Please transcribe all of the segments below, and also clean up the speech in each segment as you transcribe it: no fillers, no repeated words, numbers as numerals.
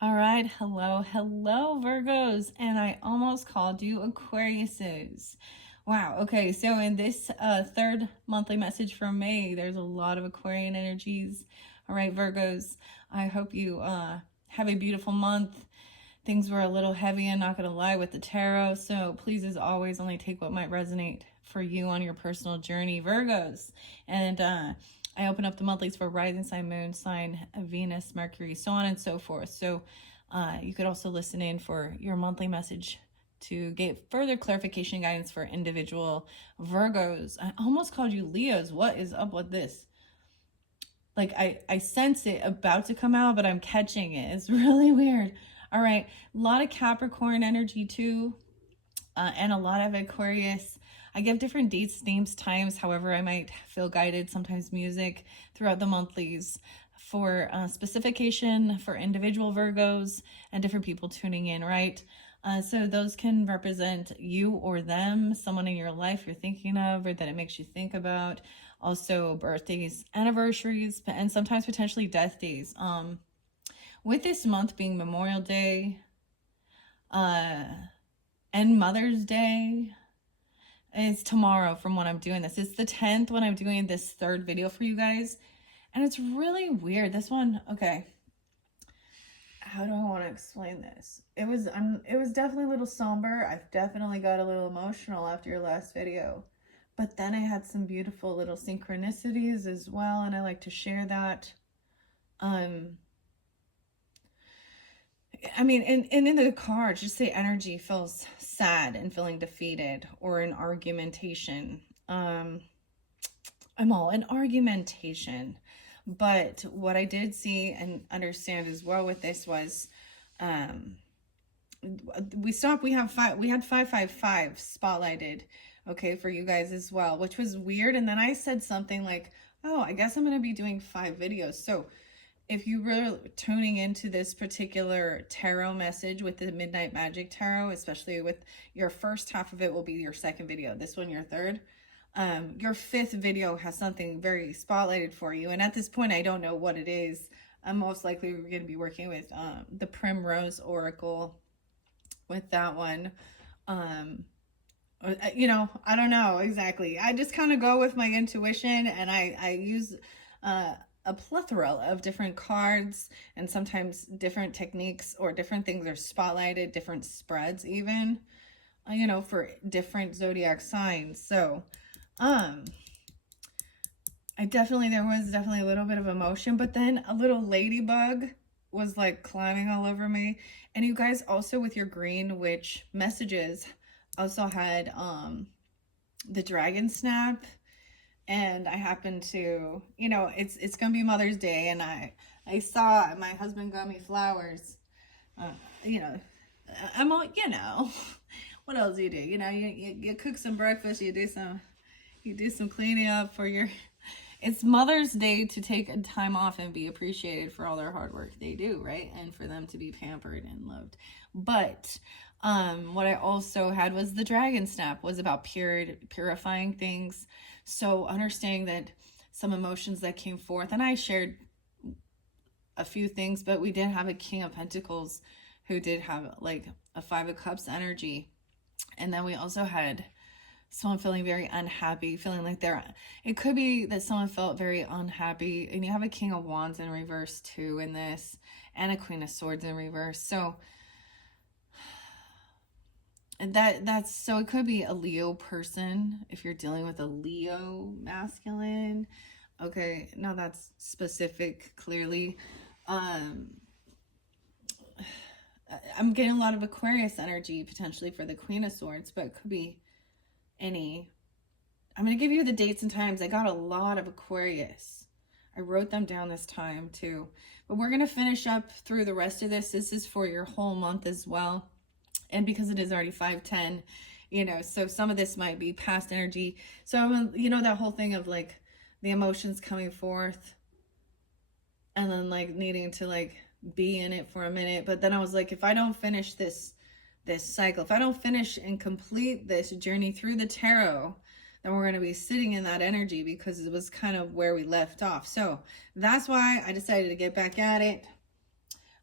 All right, hello, Virgos, and I almost called you Aquariuses. Wow, okay, so in this third monthly message from May, there's a lot of Aquarian energies. All right, Virgos, I hope you have a beautiful month. Things were a little heavy, I'm not going to lie, with the tarot, so please, as always, only take what might resonate for you on your personal journey, Virgos. And I open up the monthlies for rising sign, moon sign, Venus, Mercury, so on and so forth. So you could also listen in for your monthly message to get further clarification guidance for individual Virgos. I almost called you Leos. What is up with this? Like I sense it about to come out, but I'm catching it. It's really weird. All right, a lot of Capricorn energy too, and a lot of Aquarius. I give different dates, names, times. However, I might feel guided. Sometimes music throughout the monthlies for specification for individual Virgos and different people tuning in. Right. So those can represent you or them, someone in your life you're thinking of or that it makes you think about. Also birthdays, anniversaries, and sometimes potentially death days. With this month being Memorial Day and Mother's Day, it's tomorrow from when I'm doing this. It's the 10th when I'm doing this third video for you guys. And it's really weird. This one, okay. How do I want to explain this? It was definitely a little somber. I've definitely got a little emotional after your last video. But then I had some beautiful little synchronicities as well, and I like to share that. I mean, and in the cards, just say energy feels sad and feeling defeated or an argumentation. I'm all in argumentation. But what I did see and understand as well with this was we had 555 spotlighted, okay, for you guys as well, which was weird. And then I said something like, oh, I guess I'm going to be doing 5 videos. So if you were tuning into this particular tarot message with the Midnight Magic Tarot, especially with your first half of it will be your second video, this one your third, your 5th video has something very spotlighted for you. And at this point, I don't know what it is. Most likely we're going to be working with the Primrose Oracle with that one. You know, I don't know exactly. I just kind of go with my intuition, and I use a plethora of different cards, and sometimes different techniques or different things are spotlighted, different spreads even, you know, for different zodiac signs. So there was definitely a little bit of emotion, but then a little ladybug was like climbing all over me. And you guys also with your green witch messages also had the dragon snap. And I happened to, you know, it's gonna be Mother's Day, and I saw my husband got me flowers. You know, I'm all, you know, what else do? You know, you cook some breakfast, you do some cleaning up for your. It's Mother's Day to take a time off and be appreciated for all their hard work they do, right? And for them to be pampered and loved. But what I also had was the dragon snap was about purifying things. So understanding that some emotions that came forth, and I shared a few things, but we did have a King of Pentacles who did have like a 5 of Cups energy. And then we also had someone feeling very unhappy, feeling like it could be that someone felt very unhappy. And you have a King of Wands in reverse too in this, and a Queen of Swords in reverse. So that's so it could be a Leo person if you're dealing with a Leo masculine. Okay, now that's specific clearly. I'm getting a lot of Aquarius energy potentially for the Queen of Swords, but it could be any. I'm going to give you the dates and times. I got a lot of Aquarius. I wrote them down this time too. But we're going to finish up through the rest of this. This is for your whole month as well. And because it is already 5:10, you know, so some of this might be past energy. So, you know, that whole thing of like the emotions coming forth and then like needing to like be in it for a minute. But then I was like, if I don't finish this cycle, if I don't finish and complete this journey through the tarot, then we're going to be sitting in that energy because it was kind of where we left off. So that's why I decided to get back at it.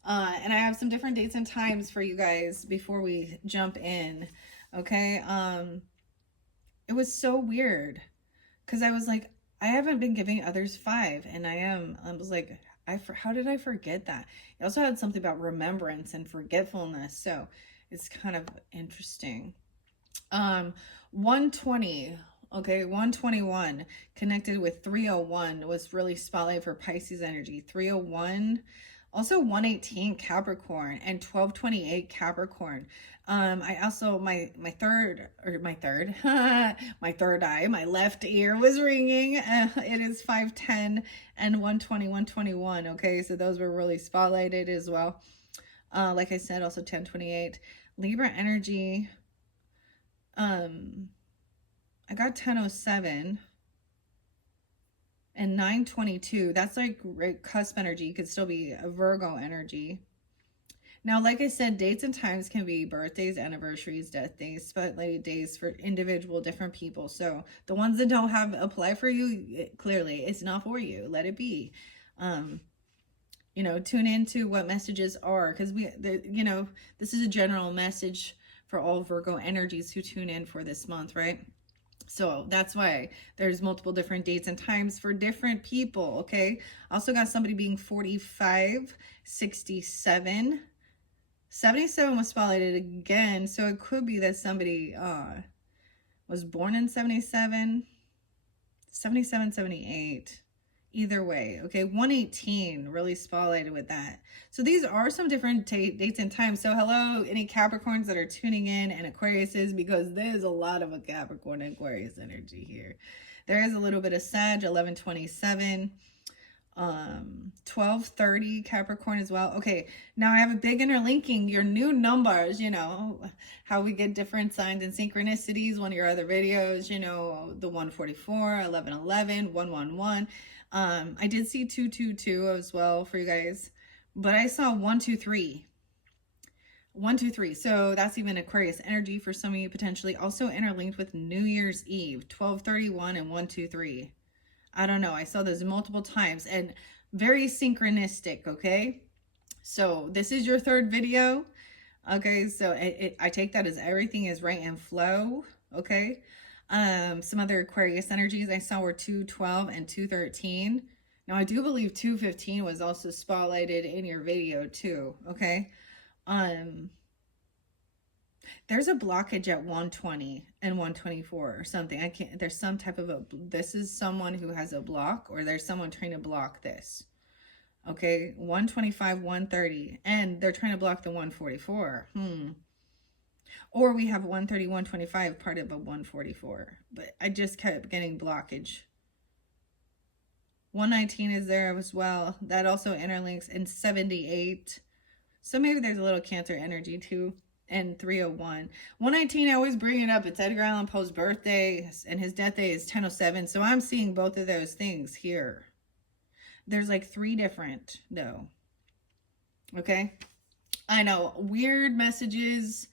And I have some different dates and times for you guys before we jump in. Okay. It was so weird because I was like, I haven't been giving others 5, and I was like, how did I forget that? It also had something about remembrance and forgetfulness, so it's kind of interesting. 120, okay, 121 connected with 301 was really spotlight for Pisces energy. 301, also 118 Capricorn and 1228 Capricorn. I also my third my third eye, my left ear was ringing. It is 510 and 120 121. Okay, so those were really spotlighted as well. Like I said, also 1028 Libra energy. I got 1007 and 922. That's like cusp energy. It could still be a Virgo energy. Now, like I said, dates and times can be birthdays, anniversaries, death days, spotlight days for individual different people. So the ones that don't have apply for you, clearly it's not for you. Let it be. You know, tune into what messages are, because you know, this is a general message for all Virgo energies who tune in for this month, right? So that's why there's multiple different dates and times for different people, okay? Also got somebody being 45, 67. 77 was spotlighted again, so it could be that somebody was born in 77, 77, 78. Either way, okay? 118 really spotlighted with that. So these are some different dates and times. So hello, any Capricorns that are tuning in, and Aquariuses, because there's a lot of a Capricorn and Aquarius energy here. There is a little bit of Sag, 1127. 1230 Capricorn as well. Okay, now I have a big interlinking your new numbers, you know, how we get different signs and synchronicities. One of your other videos, you know, the 144, 1111, 111. I did see 222 as well for you guys, but I saw 123. 123. So that's even Aquarius energy for some of you potentially. Also interlinked with New Year's Eve, 1231 and 123. I don't know. I saw those multiple times and very synchronistic, okay? So this is your third video, okay? So I take that as everything is right in flow, okay? Some other Aquarius energies I saw were 212 and 213. Now, I do believe 215 was also spotlighted in your video too, okay? There's a blockage at 120 and 124 or something. I can't, there's some type of this is someone who has a block, or there's someone trying to block this. Okay, 125, 130, and they're trying to block the 144. Or we have 130, 125, part of a 144. But I just kept getting blockage. 119 is there as well. That also interlinks, in 78. So maybe there's a little Cancer energy too. And 301. 119, I always bring it up. It's Edgar Allan Poe's birthday, and his death day is 1007. So I'm seeing both of those things here. There's like 3 different, though. Okay? I know, weird messages.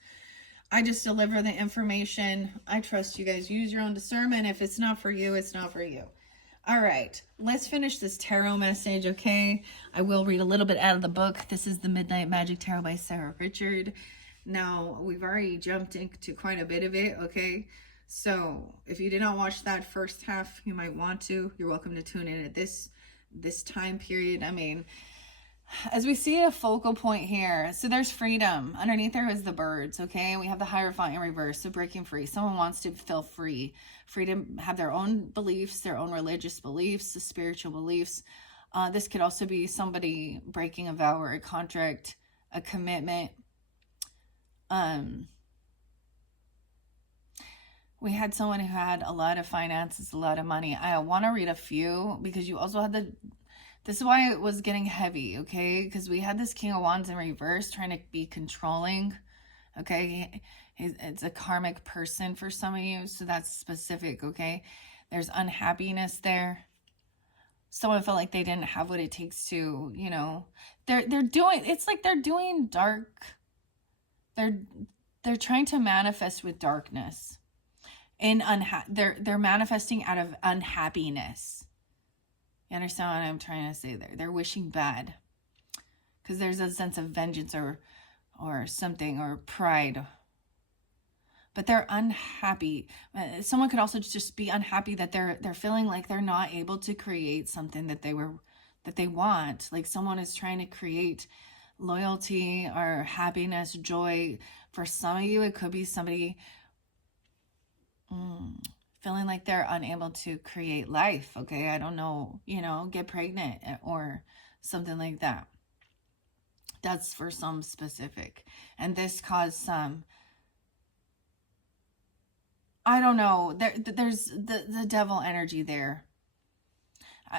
I just deliver the information. I trust you guys. Use your own discernment. If it's not for you, it's not for you. All right, let's finish this tarot message, okay? I will read a little bit out of the book. This is the Midnight Magic Tarot by Sarah Richard. Now, we've already jumped into quite a bit of it, okay? So, if you did not watch that first half, you might want to. You're welcome to tune in at this time period. I mean, as we see a focal point here, so there's freedom. Underneath there is the birds, okay? We have the Hierophant in reverse, so breaking free. Someone wants to feel free to have their own beliefs, their own religious beliefs, the spiritual beliefs. This could also be somebody breaking a vow or a contract, a commitment. We had someone who had a lot of finances, a lot of money. I want to read a few because you also had this is why it was getting heavy, okay? Because we had this King of Wands in reverse trying to be controlling, okay? It's a karmic person for some of you, so that's specific, okay? There's unhappiness there. Someone felt like they didn't have what it takes to, you know, they're doing, it's like they're doing dark. They're trying to manifest with darkness. They're manifesting out of unhappiness. You understand what I'm trying to say there? They're wishing bad. because there's a sense of vengeance or something, or pride. But they're unhappy. Someone could also just be unhappy that they're feeling like they're not able to create something that they want. Like someone is trying to create loyalty or happiness, joy. For some of you, it could be somebody feeling like they're unable to create life. Okay, I don't know, get pregnant or something like that. That's for some specific. And this caused some, I don't know, there's the devil energy there.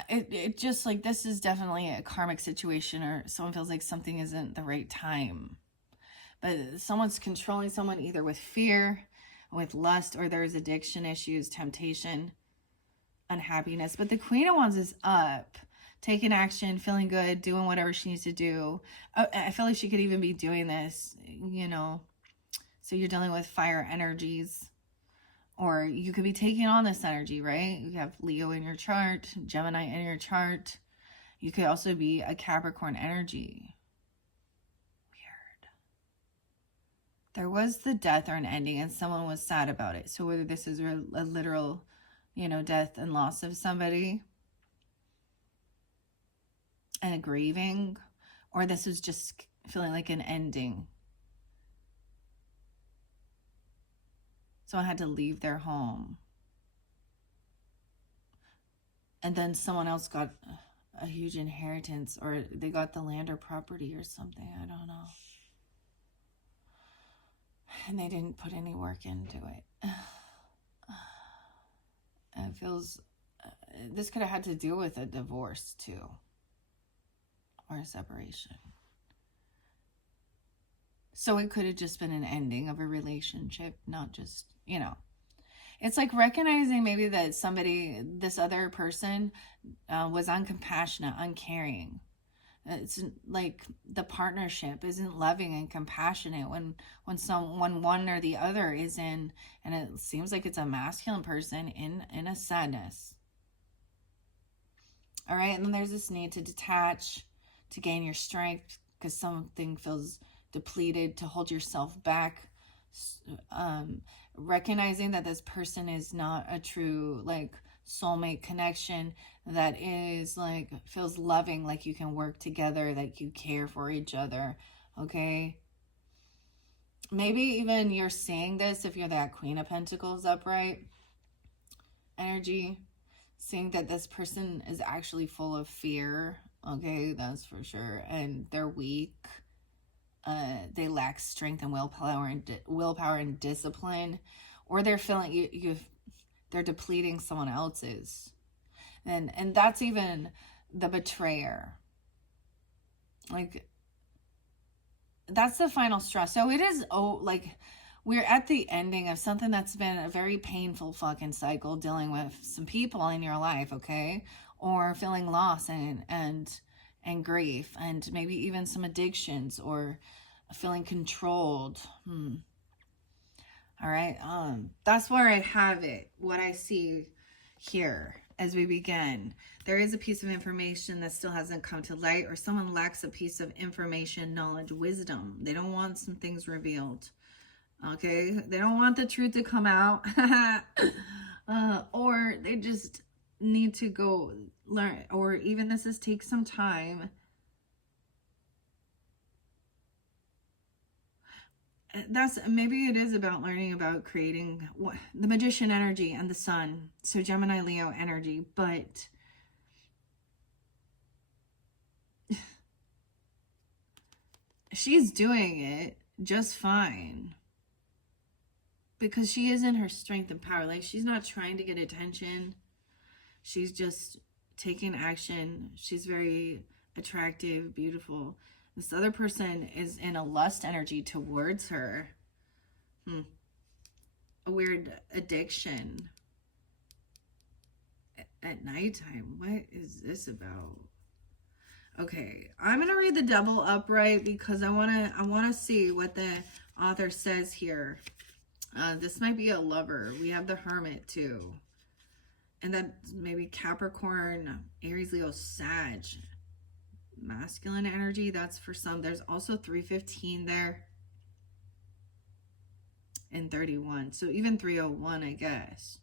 It just like, this is definitely a karmic situation, or someone feels like something isn't the right time. But someone's controlling someone either with fear, with lust, or there's addiction issues, temptation, unhappiness. But the Queen of Wands is up, taking action, feeling good, doing whatever she needs to do. I feel like she could even be doing this, so you're dealing with fire energies, or you could be taking on this energy, right? You have Leo in your chart, Gemini in your chart. You could also be a Capricorn energy. Weird. There was the death or an ending, and someone was sad about it. So whether this is a literal, death and loss of somebody and a grieving, or this was just feeling like an ending. Someone had to leave their home. And then someone else got a huge inheritance, or they got the land or property or something. I don't know. And they didn't put any work into it. It feels, this could have had to do with a divorce too, or a separation. So it could have just been an ending of a relationship, not just, It's like recognizing maybe that this other person was uncompassionate, uncaring. It's like the partnership isn't loving and compassionate when one or the other is in, and it seems like it's a masculine person in a sadness. All right, and then there's this need to detach, to gain your strength, because something feels depleted, to hold yourself back. Recognizing that this person is not a true soulmate connection, that is feels loving, like you can work together, that you care for each other. Okay, maybe even you're seeing this if you're that Queen of Pentacles upright energy, seeing that this person is actually full of fear. Okay, that's for sure. And they're weak. They lack strength and willpower and discipline, or they're feeling they're depleting someone else's, and that's even the betrayer. That's the final straw. So it is we're at the ending of something that's been a very painful fucking cycle, dealing with some people in your life, okay, or feeling loss and grief, and maybe even some addictions, or feeling controlled. All right, that's where I have it, what I see here as we begin. There is a piece of information that still hasn't come to light, or someone lacks a piece of information, knowledge, wisdom. They don't want some things revealed. Okay, they don't want the truth to come out. Or they just need to go learn, or even take some time. Maybe it is about learning about creating the Magician energy and the Sun. So Gemini, Leo energy, but she's doing it just fine, because she is in her strength and power. She's not trying to get attention. She's just taking action. She's very attractive, beautiful. This other person is in a lust energy towards her. A weird addiction at nighttime. What is this about? Okay, I'm gonna read the Devil upright, because I wanna see what the author says here. This might be a lover. We have the Hermit too, and that maybe Capricorn, Aries, Leo, Sag. masculine energy. That's for some. There's also 315 there and 31. So even 301, I guess.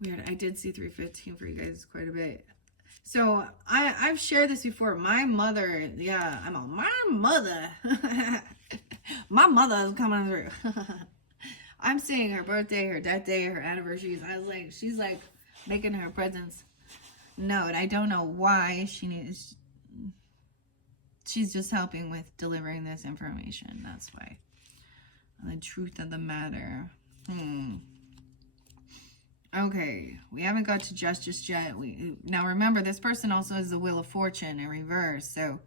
Weird. I did see 315 for you guys quite a bit. So I've shared this before. My mother, yeah, I'm on my mother. My mother is coming through. I'm seeing her birthday, her death day, her anniversaries. I was like, she's like making her presents known. I don't know why she's just helping with delivering this information. That's why. The truth of the matter. Okay, we haven't got to justice yet. Now remember, this person also has the Wheel of Fortune in reverse, so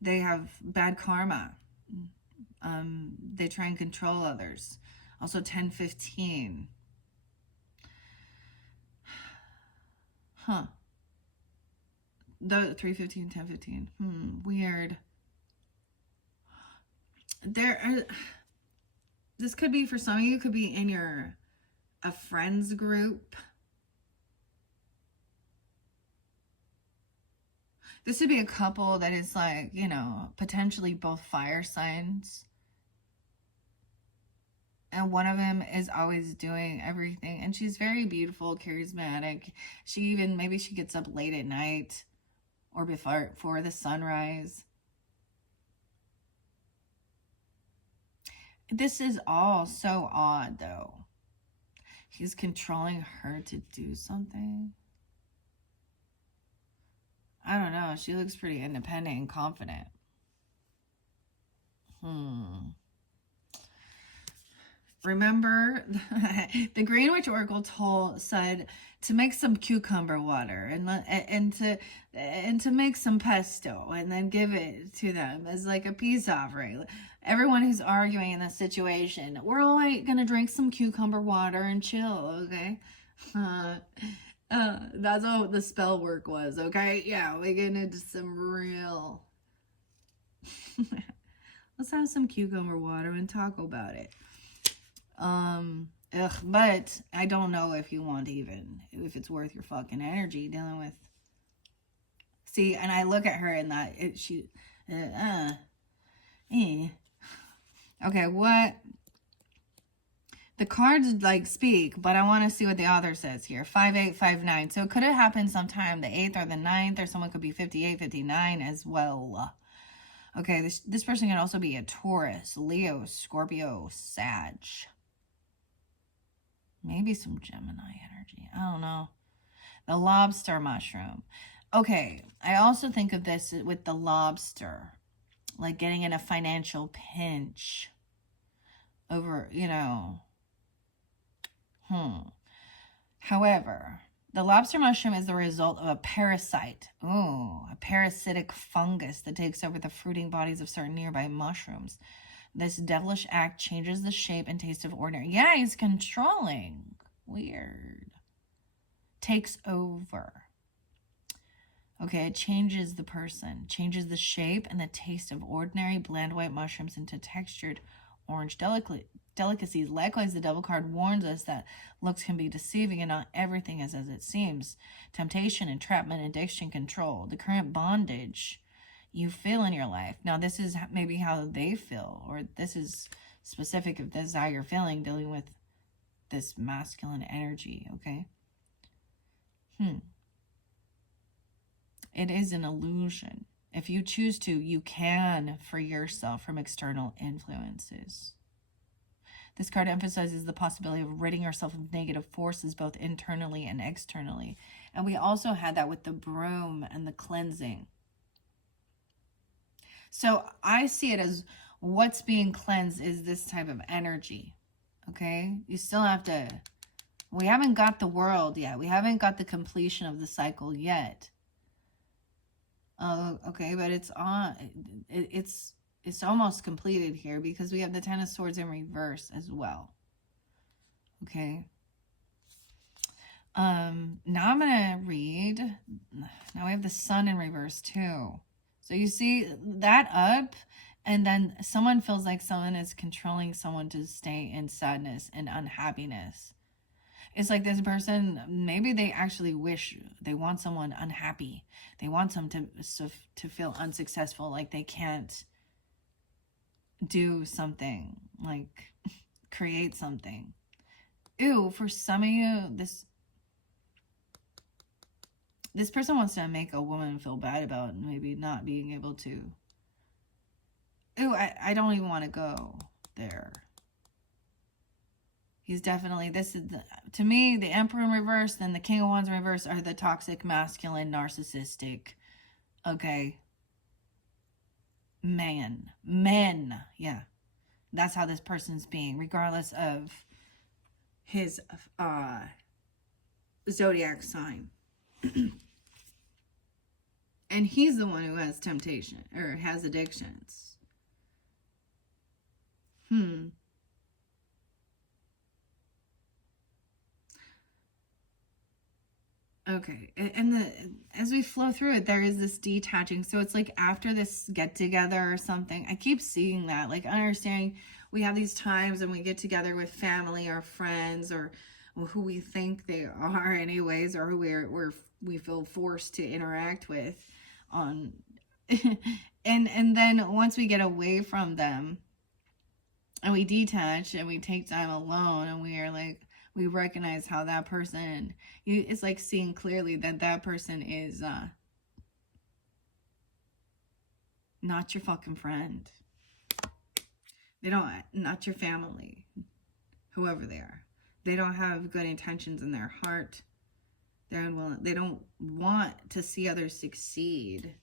they have bad karma. They try and control others. Also 1015. Huh. The 315, 1015. Weird. This could be for some of you, could be in a friends group. This would be a couple that is like, you know, potentially both fire signs. And one of them is always doing everything. And she's very beautiful, charismatic. Maybe she gets up late at night or before the sunrise. This is all so odd, though. He's controlling her to do something. I don't know. She looks pretty independent and confident. Remember, the Green Witch Oracle said to make some cucumber water and to make some pesto and then give it to them as like a peace offering. Everyone who's arguing in this situation, we're all gonna drink some cucumber water and chill, okay? That's all the spell work was, okay? Yeah, we're gonna do some real. Let's have some cucumber water and talk about it. But I don't know if you want if it's worth your fucking energy dealing with. See, and I look at her and Okay, what? The cards like speak, but I want to see what the author says here. 5859. So it could have happened sometime the 8th or the 9th, or someone could be 58, 59 as well. Okay, this person can also be a Taurus, Leo, Scorpio, Sag. Maybe some Gemini energy. I don't know. The lobster mushroom. Okay, I also think of this with the lobster. Like getting in a financial pinch. Over, you know. However, the lobster mushroom is the result of a parasite. Ooh, a parasitic fungus that takes over the fruiting bodies of certain nearby mushrooms. This devilish act changes the shape and taste of ordinary. Yeah, he's controlling. Weird. Takes over. Okay, it changes the person. Changes the shape and the taste of ordinary bland white mushrooms into textured orange delicacies. Likewise, the devil card warns us that looks can be deceiving and not everything is as it seems. Temptation, entrapment, addiction, control. The current bondage you feel in your life. Now, this is maybe how they feel, or this is specific if this is how you're feeling dealing with this masculine energy, okay? It is an illusion. If you choose to, you can free yourself from external influences. This card emphasizes the possibility of ridding yourself of negative forces, both internally and externally. And we also had that with the broom and the cleansing. So I see it as what's being cleansed is this type of energy, okay? You still have to, we haven't got the world yet. We haven't got the completion of the cycle yet. Okay, but it's on, it's almost completed here because we have the Ten of Swords in reverse as well. Okay. Now I'm going to read, now we have the Sun in reverse too. So you see that up, and then someone feels like someone is controlling someone to stay in sadness and unhappiness. It's like this person, maybe they actually wish they want someone unhappy. They want them to feel unsuccessful, like they can't do something, like create something. Ew, for some of you, this person wants to make a woman feel bad about maybe not being able to. Ew, I don't even want to go there. He's definitely, to me, the Emperor in reverse and the King of Wands in reverse are the toxic, masculine, narcissistic, okay, men, yeah. That's how this person's being, regardless of his zodiac sign. And he's the one who has temptation, or has addictions. Okay, and as we flow through it, there is this detaching. So it's like after this get together or something, I keep seeing that, like understanding we have these times and we get together with family or friends or who we think they are anyways, or who we feel forced to interact with on and then once we get away from them and we detach and we take time alone and we are like, we recognize how that person, it's like seeing clearly that that person is not your fucking friend. They don't, not your family, whoever they are. They don't have good intentions in their heart. They're unwilling. They don't want to see others succeed.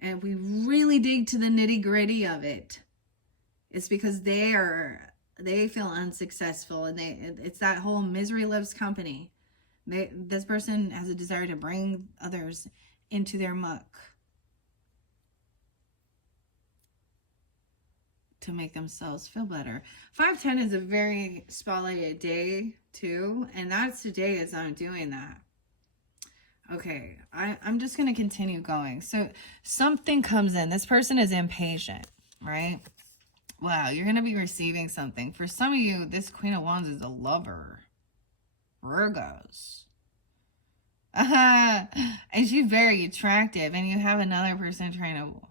And we really dig to the nitty gritty of it. It's because they feel unsuccessful, and it's that whole misery loves company. This person has a desire to bring others into their muck to make themselves feel better. 510 is a very spotlighted day too, and that's the day as I'm doing that. Okay, I'm just going to continue going. So something comes in. This person is impatient, right? Wow, you're going to be receiving something. For some of you, this Queen of Wands is a lover. Virgos. And she's very attractive. And you have another person trying to...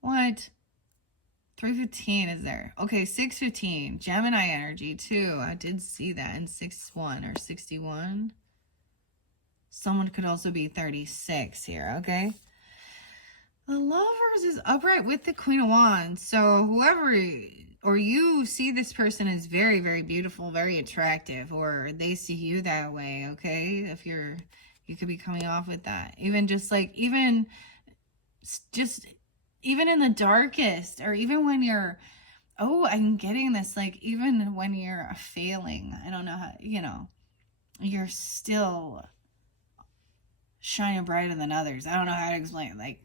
What? 315 is there. Okay, 615. Gemini energy, too. I did see that in 61 or 61. Someone could also be 36 here, okay? The Lovers is upright with the Queen of Wands. So whoever, or you see this person as very, very beautiful, very attractive, or they see you that way, okay? If you could be coming off with that. Even just like, even in the darkest, or even when you're, oh, I'm getting this, like, even when you're failing, I don't know how, you're still shining brighter than others. I don't know how to explain it. Like,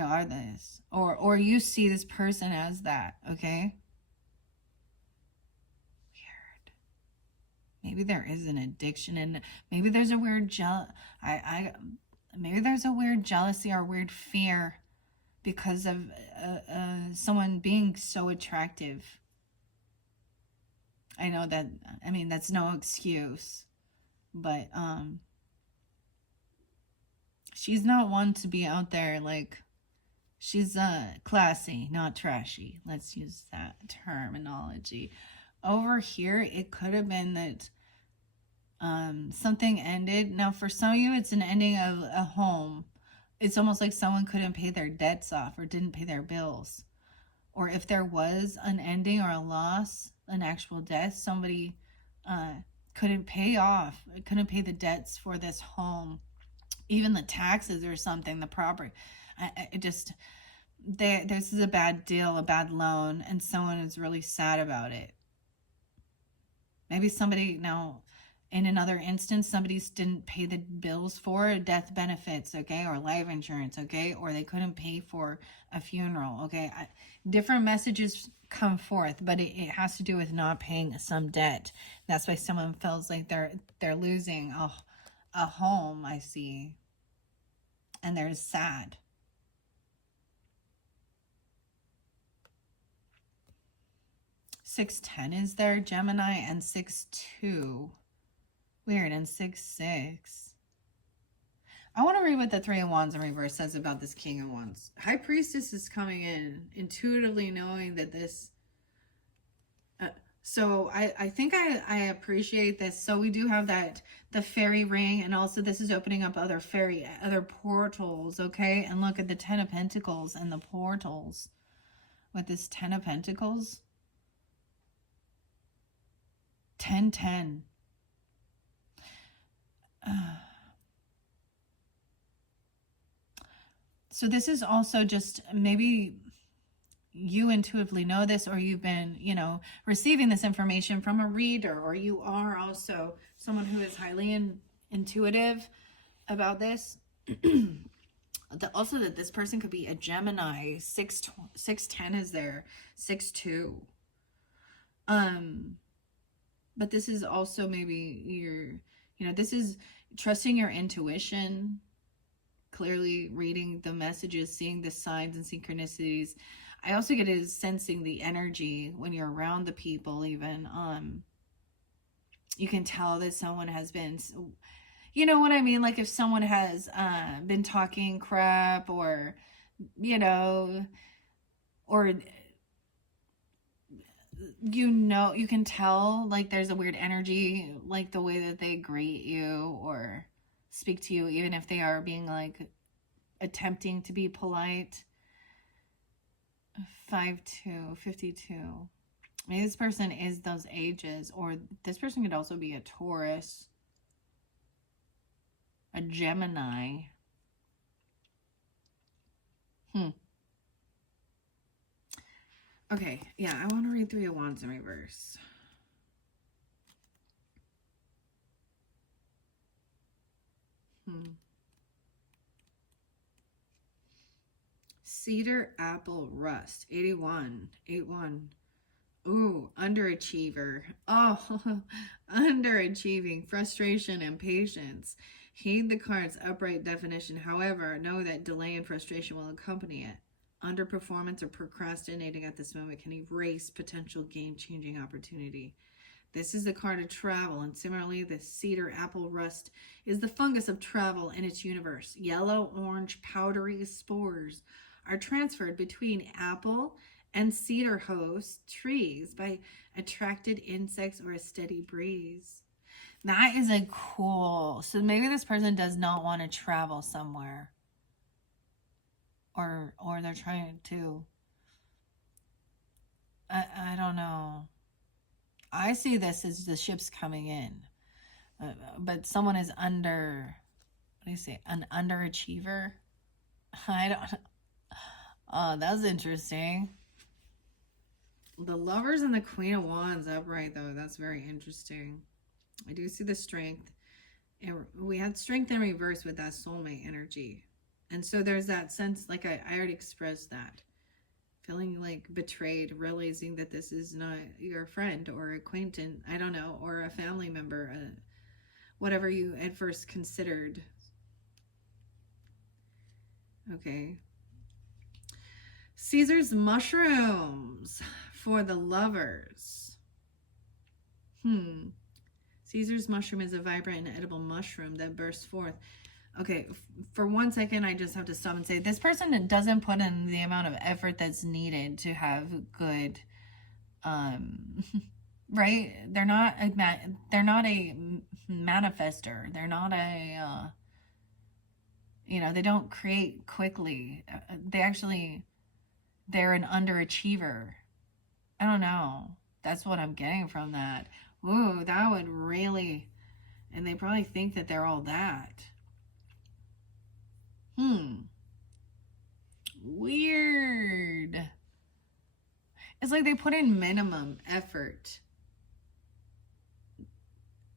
are this, or you see this person as that, okay? Weird. Maybe there is an addiction, and maybe there's a weird maybe there's a weird jealousy or weird fear because of someone being so attractive. I know that, I mean, that's no excuse, but she's not one to be out there like, she's classy, not trashy. Let's use that terminology. Over here, it could have been that something ended. Now, for some of you, it's an ending of a home. It's almost like someone couldn't pay their debts off or didn't pay their bills. Or if there was an ending or a loss, an actual death, somebody couldn't pay the debts for this home, even the taxes or something, the property. This is a bad deal, a bad loan, and someone is really sad about it. Maybe somebody, now, in another instance, somebody didn't pay the bills for death benefits, okay, or life insurance, okay, or they couldn't pay for a funeral, okay. Different messages come forth, but it has to do with not paying some debt. That's why someone feels like they're losing a home, I see, and they're sad. 610 is there, Gemini, and 6-2. Weird, and 6-6. I want to read what the Three of Wands in reverse says about this King of Wands. High Priestess is coming in, intuitively knowing that this... so I think I appreciate this. So we do have that, the fairy ring, and also this is opening up other portals, okay? And look at the 10 of Pentacles and the portals with this 10 of Pentacles. 10-10. So this is also just maybe you intuitively know this, or you've been, you know, receiving this information from a reader, or you are also someone who is highly intuitive about this. Also that this person could be a Gemini. 610 is there. 6-2. But this is also maybe you know, this is trusting your intuition, clearly reading the messages, seeing the signs and synchronicities. I also get is sensing the energy when you're around the people even. You can tell that someone has been, you know what I mean? Like if someone has been talking crap, or, you know, or, you know, you can tell like there's a weird energy, like the way that they greet you or speak to you, even if they are being like attempting to be polite. 5-2, 52. Maybe this person is those ages, or this person could also be a Taurus, a Gemini. Okay, yeah, I want to read Three of Wands in reverse. Cedar, apple, rust. 81. 81. Ooh, underachiever. Oh, underachieving. Frustration and patience. Heed the card's upright definition. However, know that delay and frustration will accompany it. Underperformance or procrastinating at this moment can erase potential game-changing opportunity. This is the card of travel, and similarly, the cedar, apple, rust is the fungus of travel in its universe. Yellow, orange, powdery spores are transferred between apple and cedar host trees by attracted insects or a steady breeze. That is a cool... So maybe this person does not want to travel somewhere. Or they're trying to... I don't know. I see this as the ships coming in. But someone is under... What do you say? An underachiever? I don't... Oh, that's interesting. The Lovers and the Queen of Wands upright, though. That's very interesting. I do see the strength. And we had strength in reverse with that soulmate energy. And so there's that sense, like I already expressed that. Feeling like betrayed, realizing that this is not your friend or acquaintance, I don't know, or a family member, whatever you at first considered. Okay. Caesar's mushrooms for the lovers. Caesar's mushroom is a vibrant and edible mushroom that bursts forth. Okay, for 1 second, I just have to stop and say this person doesn't put in the amount of effort that's needed to have good, right? They're not a manifester. They're not a, you know, they don't create quickly. They're an underachiever. I don't know. That's what I'm getting from that. Ooh, that would really, and they probably think that they're all that. Weird. It's like they put in minimum effort.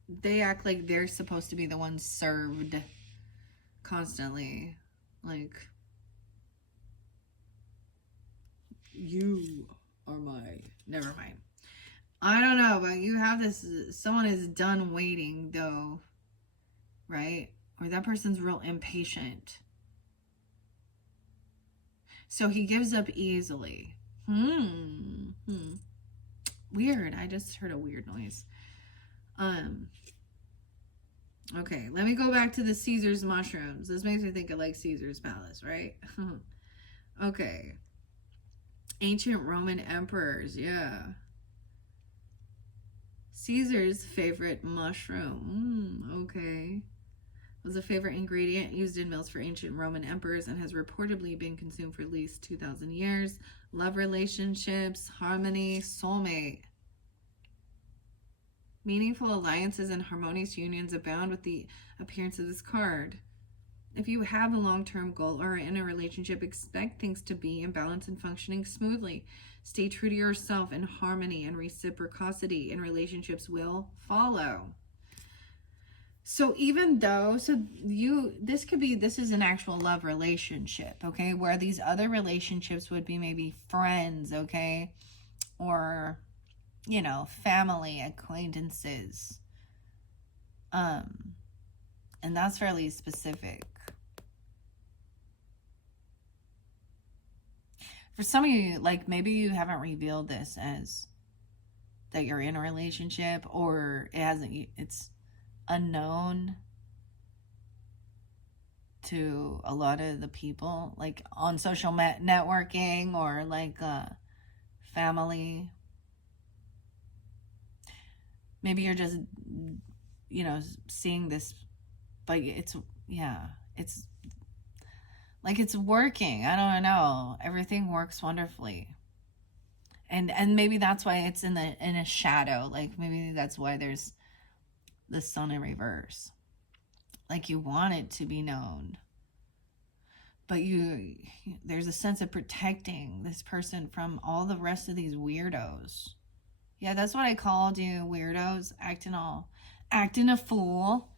They act like they're supposed to be the ones served constantly. Like, you are my... Never mind. I don't know, but you have this... Someone is done waiting, though. Right? Or that person's real impatient. So he gives up easily. Weird. I just heard a weird noise. Okay, let me go back to the Caesar's mushrooms. This makes me think of like Caesar's palace, right? Okay. Ancient Roman emperors, yeah. Caesar's favorite mushroom. Okay. Was a favorite ingredient used in meals for ancient Roman emperors and has reportedly been consumed for at least 2,000 years. Love relationships, harmony, soulmate. Meaningful alliances and harmonious unions abound with the appearance of this card. If you have a long-term goal or are in a relationship, expect things to be in balance and functioning smoothly. Stay true to yourself, and harmony and reciprocity in relationships will follow. So even though, this is an actual love relationship, okay? Where these other relationships would be maybe friends, okay? Or, you know, family, acquaintances. And that's fairly specific. For some of you, like maybe you haven't revealed this as that you're in a relationship, or it's unknown to a lot of the people, like on social networking or like family. Maybe you're just, you know, seeing this, but it's like it's working. I don't know. Everything works wonderfully. And maybe that's why it's in a shadow. Like maybe that's why there's the sun in reverse. Like you want it to be known. But there's a sense of protecting this person from all the rest of these weirdos. Yeah, that's what I called you, weirdos. Acting a fool.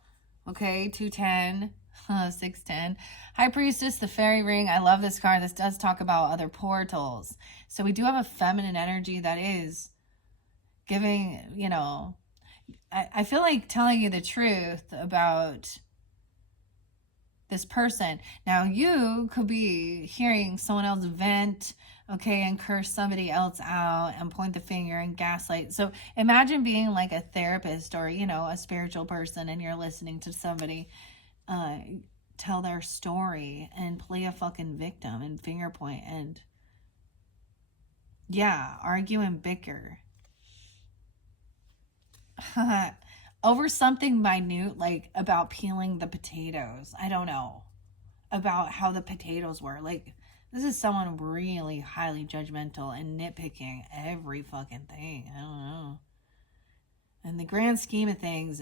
Okay, 210. 610. High Priestess, the fairy ring. I love this card. This does talk about other portals. So we do have a feminine energy that is giving, you know, I feel like telling you the truth about this person. Now you could be hearing someone else vent, okay, and curse somebody else out and point the finger and gaslight. So imagine being like a therapist or, you know, a spiritual person, and you're listening to somebody tell their story and play a fucking victim and finger point and argue and bicker over something minute, like about peeling the potatoes. I don't know, about how the potatoes were. Like, this is someone really highly judgmental and nitpicking every fucking thing. I don't know. In the grand scheme of things,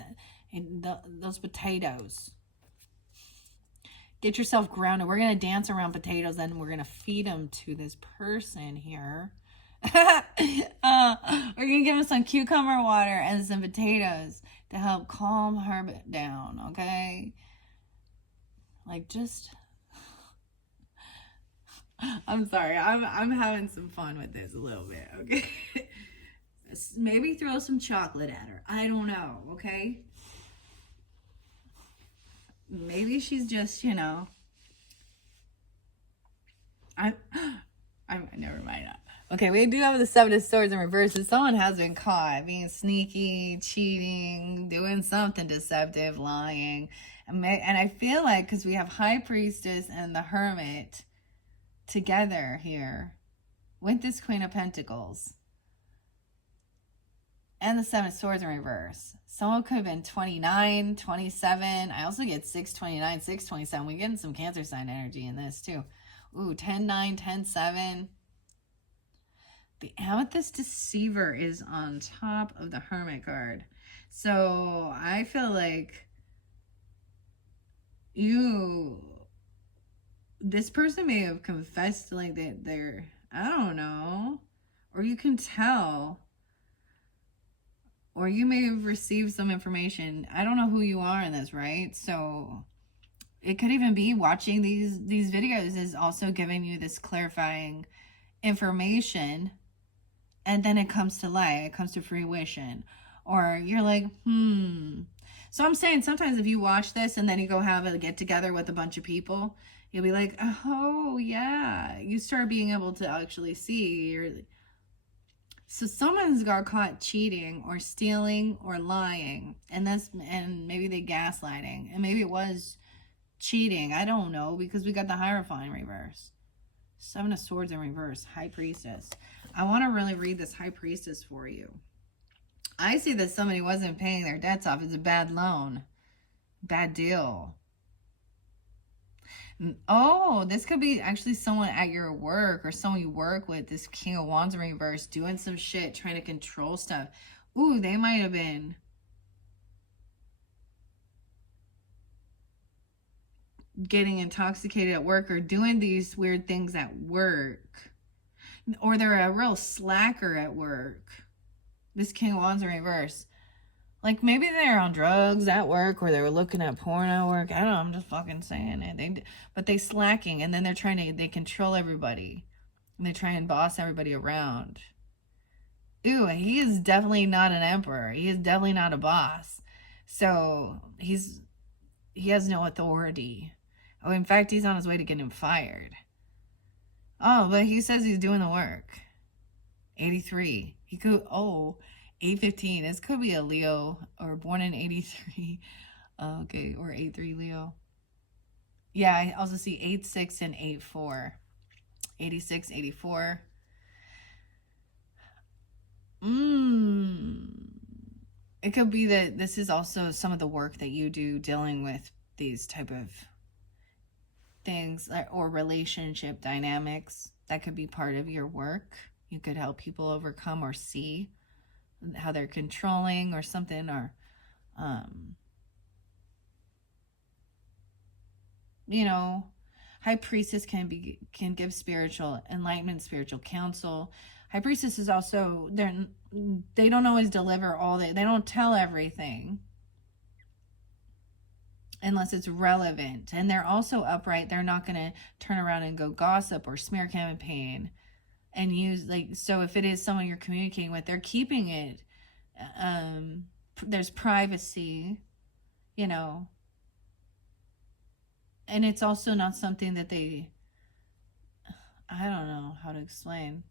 those potatoes. Get yourself grounded. We're going to dance around potatoes, and we're going to feed them to this person here. We're going to give him some cucumber water and some potatoes to help calm her down, okay? Like, just... I'm sorry. I'm having some fun with this a little bit, okay? Maybe throw some chocolate at her. I don't know, okay? Maybe she's just, you know... I'm never mind. Okay, we do have the Seven of Swords in reverse. Someone has been caught being sneaky, cheating, doing something deceptive, lying. And I feel like, because we have High Priestess and the Hermit together here with this Queen of Pentacles and the Seven of Swords in reverse. Someone could have been 29, 27. I also get 629, 627. We're getting some Cancer sign energy in this too. Ooh, 10-9, 10-7. The Amethyst Deceiver is on top of the Hermit card. So I feel like this person may have confessed like they're, I don't know, or you can tell, or you may have received some information. I don't know who you are in this, right? So it could even be watching these videos is also giving you this clarifying information. And then it comes to light, it comes to fruition. Or you're like, So I'm saying sometimes if you watch this and then you go have a get together with a bunch of people, you'll be like, oh yeah. You start being able to actually see. So someone's got caught cheating or stealing or lying, and maybe they gaslighting, and maybe it was cheating. I don't know, because we got the Hierophant in reverse. Seven of Swords in reverse. High Priestess. I want to really read this High Priestess for you. I see that somebody wasn't paying their debts off. It's a bad loan. Bad deal. Oh, this could be actually someone at your work or someone you work with. This King of Wands in reverse, doing some shit, trying to control stuff. Ooh, they might have been getting intoxicated at work or doing these weird things at work. Or they're a real slacker at work. This King of Wands in reverse. Like, maybe they're on drugs at work, or they were looking at porn at work. I don't know, I'm just fucking saying it. But they slacking, and then they control everybody. And they try and boss everybody around. Ooh, he is definitely not an emperor. He is definitely not a boss. So, he has no authority. Oh, in fact, he's on his way to getting fired. Oh, but he says he's doing the work. 83. He could, 815. This could be a Leo or born in 83. Okay, or 83 Leo. Yeah, I also see 86 and 84. 86, 84. It could be that this is also some of the work that you do dealing with these type of things, or relationship dynamics. That could be part of your work. You could help people overcome or see how they're controlling or something, or High Priestess can give spiritual enlightenment, spiritual counsel. High Priestess is also, they don't always deliver they don't tell everything unless it's relevant. And they're also upright. They're not going to turn around and go gossip or smear campaign and use, so if it is someone you're communicating with, they're keeping it. There's privacy, and it's also not something that I don't know how to explain.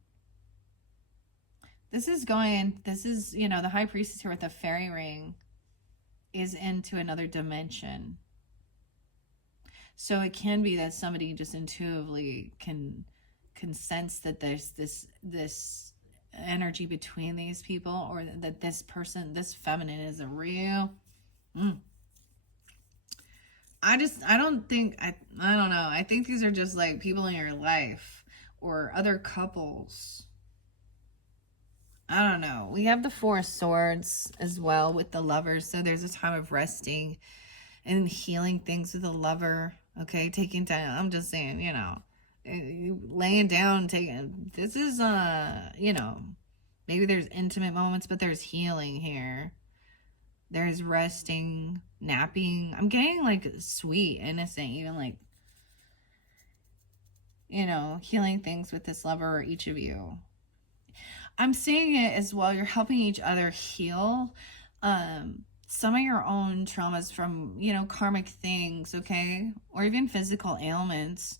The High Priestess here with a fairy ring is into another dimension. So it can be that somebody just intuitively can sense that there's this energy between these people, or that this feminine is a real I don't know. I think these are just like people in your life or other couples. I don't know. We have the Four of Swords as well with the Lovers. So there's a time of resting and healing things with the lover. Okay, taking time. I'm just saying, laying down, this is, maybe there's intimate moments, but there's healing here. There's resting, napping. I'm getting like sweet, innocent, even healing things with this lover or each of you. I'm seeing it as well. You're helping each other heal some of your own traumas from, karmic things, okay? Or even physical ailments.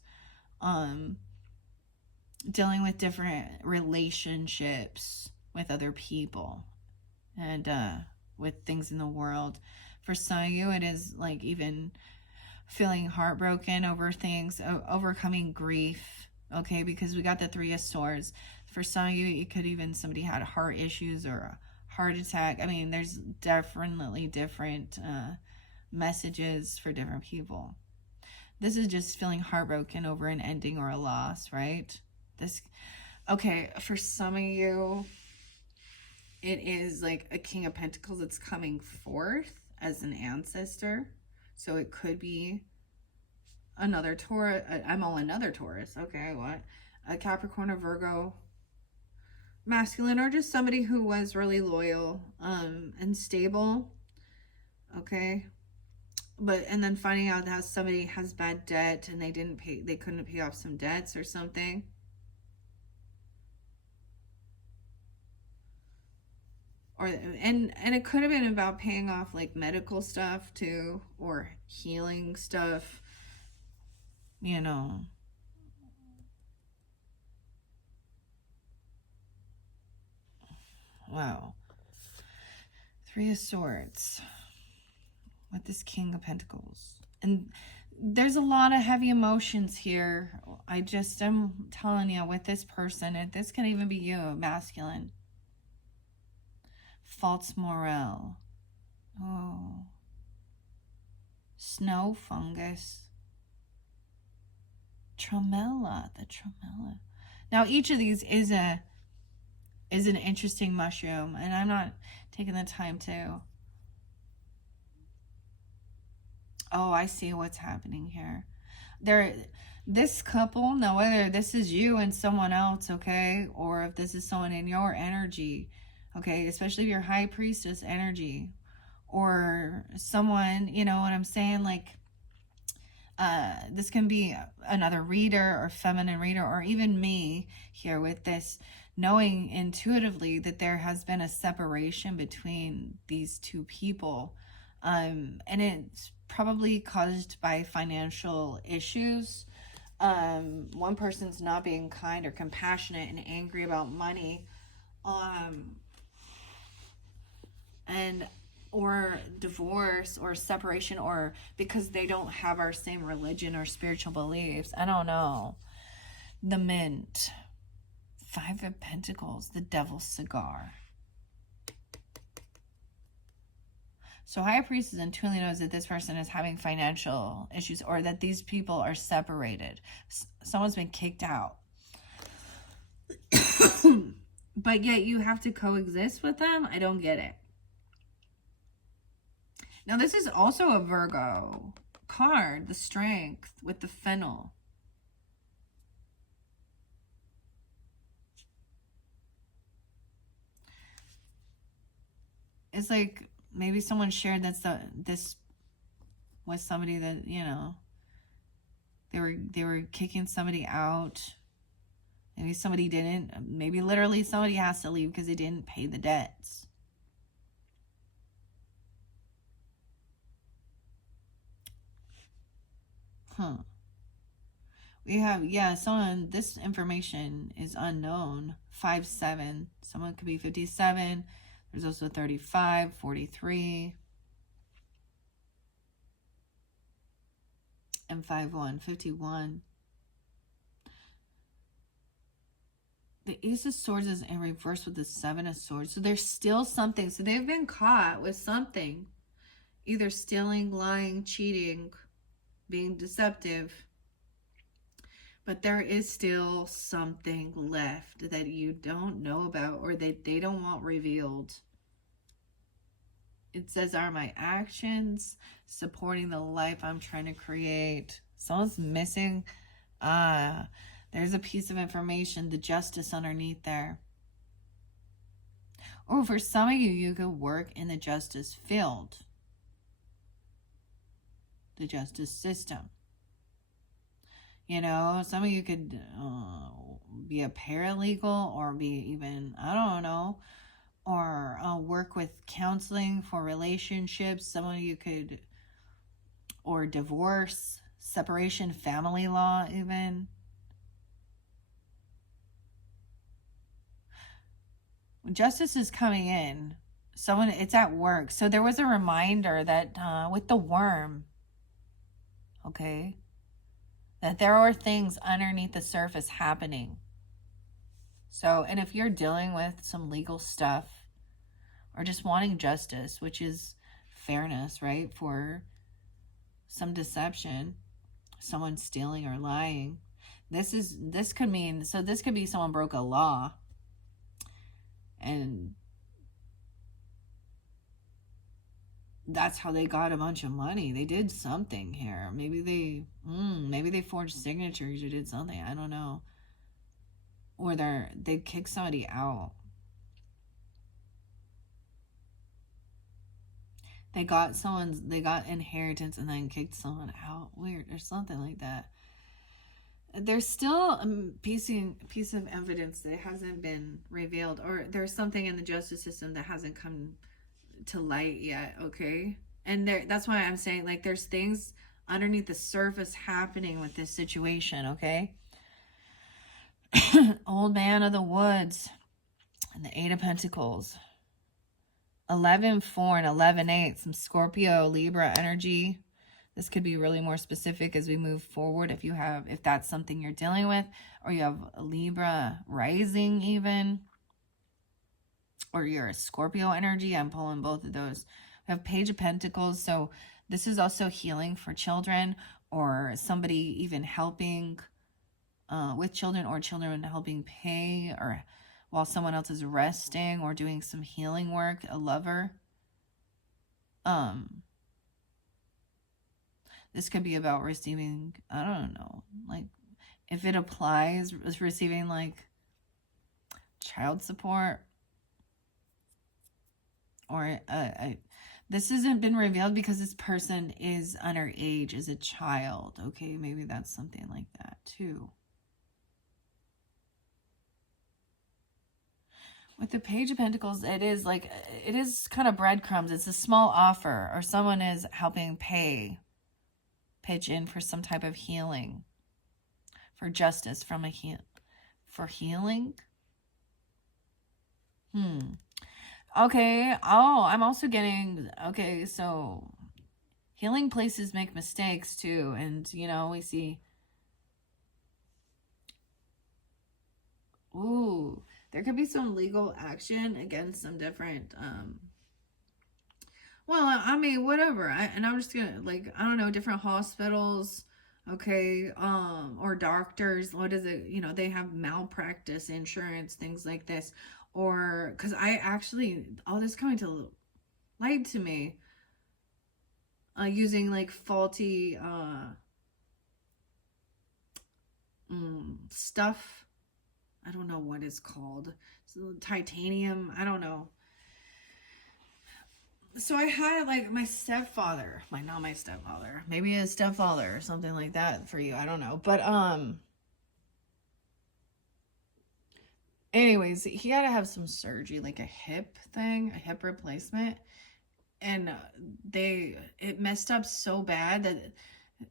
Dealing with different relationships with other people and with things in the world. For some of you, it is like even feeling heartbroken over things, overcoming grief, okay? Because we got the Three of Swords. For some of you, it could even somebody had heart issues or a heart attack. I mean, there's definitely different messages for different people. This is just feeling heartbroken over an ending or a loss, right? Okay, for some of you, it is like a King of Pentacles that's coming forth as an ancestor. So it could be another Taurus. I'm all another Taurus. Okay, what? A Capricorn or Virgo masculine, or just somebody who was really loyal and stable. Okay. And then finding out that somebody has bad debt and they couldn't pay off some debts or something. And it could have been about paying off like medical stuff too, or healing stuff, Wow. Three of Swords with this King of Pentacles. And there's a lot of heavy emotions here. I'm telling you, with this person, this can even be you, masculine. False morale. Oh. Snow fungus. Tromella, the tromella. Now, each of these is an interesting mushroom, and I'm not taking the time to. Oh, I see what's happening here. This couple, now whether this is you and someone else, okay, or if this is someone in your energy, okay, especially if you're high priestess energy, or someone, you know what I'm saying, like, this can be another reader or feminine reader, or even me here with this, knowing intuitively that there has been a separation between these two people. And it's probably caused by financial issues. One person's not being kind or compassionate and angry about money. And or divorce or separation, or because they don't have our same religion or spiritual beliefs. I don't know. The Mint. Five of Pentacles. The Devil's Cigar. So High Priestess intuitively knows that this person is having financial issues, or that these people are separated. Someone's been kicked out. But yet you have to coexist with them? I don't get it. Now, this is also a Virgo card, the Strength with the Fennel. It's like maybe someone shared this with somebody that, you know, they were kicking somebody out. Maybe somebody didn't. Maybe literally somebody has to leave because they didn't pay the debts. We have, yeah, someone, this information is unknown. 5-7. Someone could be 57. There's also 35, 43. And 5-1, 51. The Ace of Swords is in reverse with the Seven of Swords. So there's still something. So they've been caught with something. Either stealing, lying, cheating, being deceptive. But there is still something left that you don't know about, or that they don't want revealed. It says, are my actions supporting the life I'm trying to create? Someone's missing. There's a piece of information, the Justice underneath there. Or for some of you, you could work in the justice field. The justice system. You know, some of you could be a paralegal, or be even, I don't know, or work with counseling for relationships. Some of you could, or divorce, separation, family law even. Justice is coming in. Someone, it's at work. So there was a reminder that with the worm, okay, that there are things underneath the surface happening. So, and if you're dealing with some legal stuff, or just wanting justice, which is fairness, right, for some deception, someone stealing or lying, this could mean, so this could be someone broke a law, and that's how they got a bunch of money. They did something here. Maybe they forged signatures or did something. I don't know. Or they kicked somebody out. They got inheritance and then kicked someone out. Weird, or something like that. There's still a piece of evidence that hasn't been revealed, or there's something in the justice system that hasn't come to light yet, okay? And that's why I'm saying, like, there's things underneath the surface happening with this situation, okay? Old Man of the Woods. And the Eight of Pentacles. 11-4 and 11-8. Some Scorpio, Libra energy. This could be really more specific as we move forward if that's something you're dealing with, or you have a Libra rising even, or you're a Scorpio energy. I'm pulling both of those. We have Page of Pentacles. So this is also healing for children, or somebody even helping with children, or children helping pay, or while someone else is resting or doing some healing work, a lover. This could be about receiving, I don't know, like if it applies, receiving like child support, or this hasn't been revealed because this person is underage, is a child. Okay, maybe that's something like that too. With the Page of Pentacles, it is kind of breadcrumbs. It's a small offer, or someone is helping pitch in for some type of healing, for justice, for healing. Okay. Oh, I'm also getting, okay, so healing places make mistakes too. And, you know, we see, ooh, there could be some legal action against some different, well, I mean, whatever. And I'm just gonna, like, I don't know, different hospitals, okay, or doctors. What is it? You know, they have malpractice insurance, things like this. Or, because I actually, all this coming to light to me, using like faulty stuff. I don't know what it's called. So, titanium, I don't know. So I had like my stepfather, not my stepfather, maybe a stepfather or something like that for you. I don't know. But, anyways, he had to have some surgery, like a hip replacement. And it messed up so bad that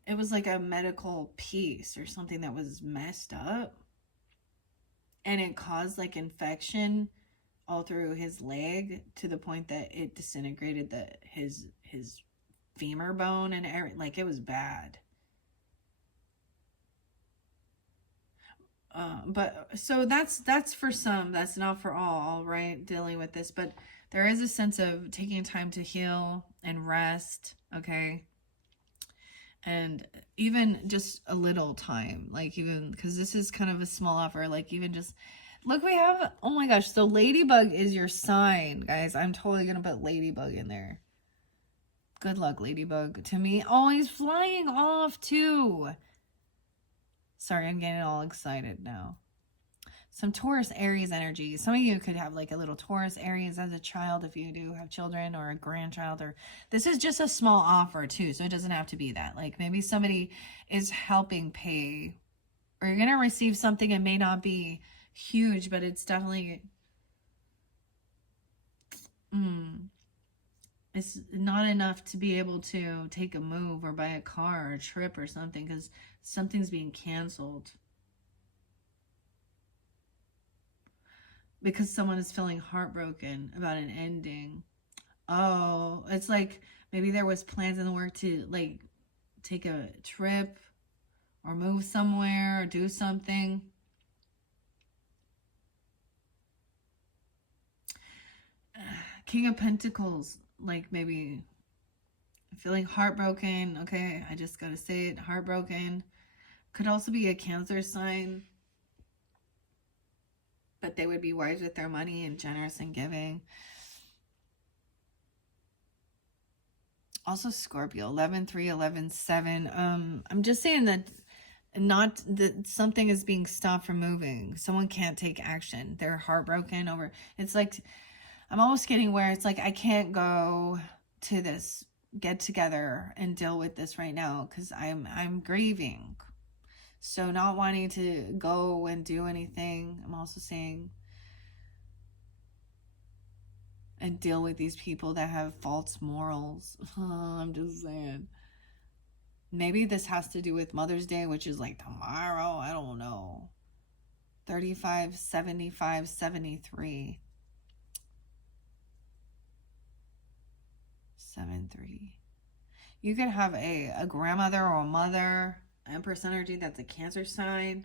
it was like a medical piece or something that was messed up. And it caused like infection all through his leg to the point that it disintegrated his femur bone and everything. Like, it was bad. But so that's for some, that's not for all, right? Dealing with this, but there is a sense of taking time to heal and rest, okay? And even just a little time, like, even because this is kind of a small offer, like, even just look, we have, oh my gosh, so ladybug is your sign, guys. I'm totally gonna put ladybug in there. Good luck, ladybug. To me, oh, he's flying off too. Sorry, I'm getting all excited now. Some Taurus Aries energy. Some of you could have like a little Taurus Aries as a child if you do have children, or a grandchild, or this is just a small offer too, so it doesn't have to be that. Like, maybe somebody is helping pay, or you're gonna receive something. It may not be huge, but it's definitely it's not enough to be able to take a move or buy a car or a trip or something, because something's being canceled. Because someone is feeling heartbroken about an ending. Oh, it's like maybe there was plans in the work to like take a trip or move somewhere or do something. King of Pentacles, like maybe feeling heartbroken. Okay, I just gotta say it, heartbroken. Could also be a Cancer sign, but they would be wise with their money and generous in giving. Also Scorpio, 11-3, 11-7. I'm just saying that not that something is being stopped from moving. Someone can't take action. They're heartbroken over, it's like, I'm almost getting where it's like, I can't go to this get together and deal with this right now because I'm grieving. So not wanting to go and do anything. I'm also saying, and deal with these people that have false morals. I'm just saying. Maybe this has to do with Mother's Day, which is like tomorrow. I don't know. 35, 75, 73. 7-3. You could have a grandmother or a mother, Empress energy, that's a Cancer sign.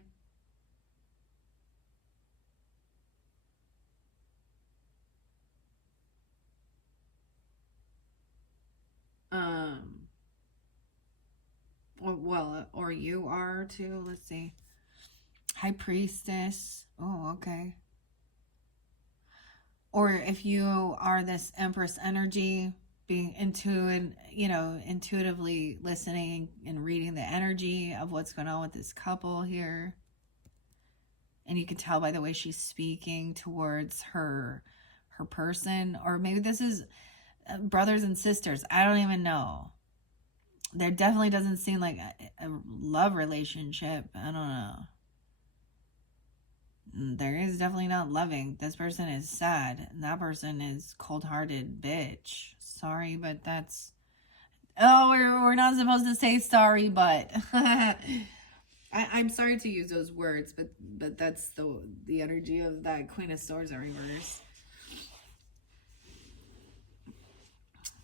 Or you are too. Let's see. High Priestess. Oh, okay. Or if you are this Empress energy, being intuitively listening and reading the energy of what's going on with this couple here. And you can tell by the way she's speaking towards her person. Or maybe this is brothers and sisters. I don't even know. There definitely doesn't seem like a love relationship. I don't know. There is definitely not loving. This person is sad. And that person is cold-hearted bitch. Sorry, but that's... Oh, we're not supposed to say sorry, but... I'm sorry to use those words, but that's the energy of that Queen of Swords in reverse.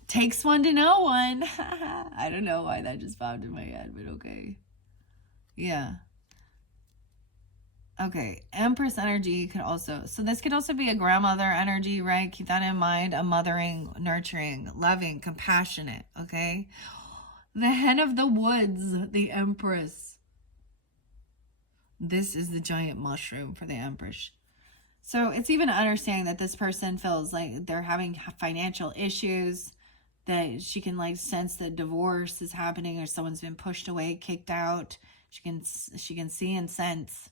Takes one to know one. I don't know why that just popped in my head, but okay. Yeah. Okay, Empress energy could also... So this could also be a grandmother energy, right? Keep that in mind. A mothering, nurturing, loving, compassionate, okay? The Hen of the Woods, the Empress. This is the giant mushroom for the Empress. So it's even understanding that this person feels like they're having financial issues, that she can like sense that divorce is happening or someone's been pushed away, kicked out. She can see and sense.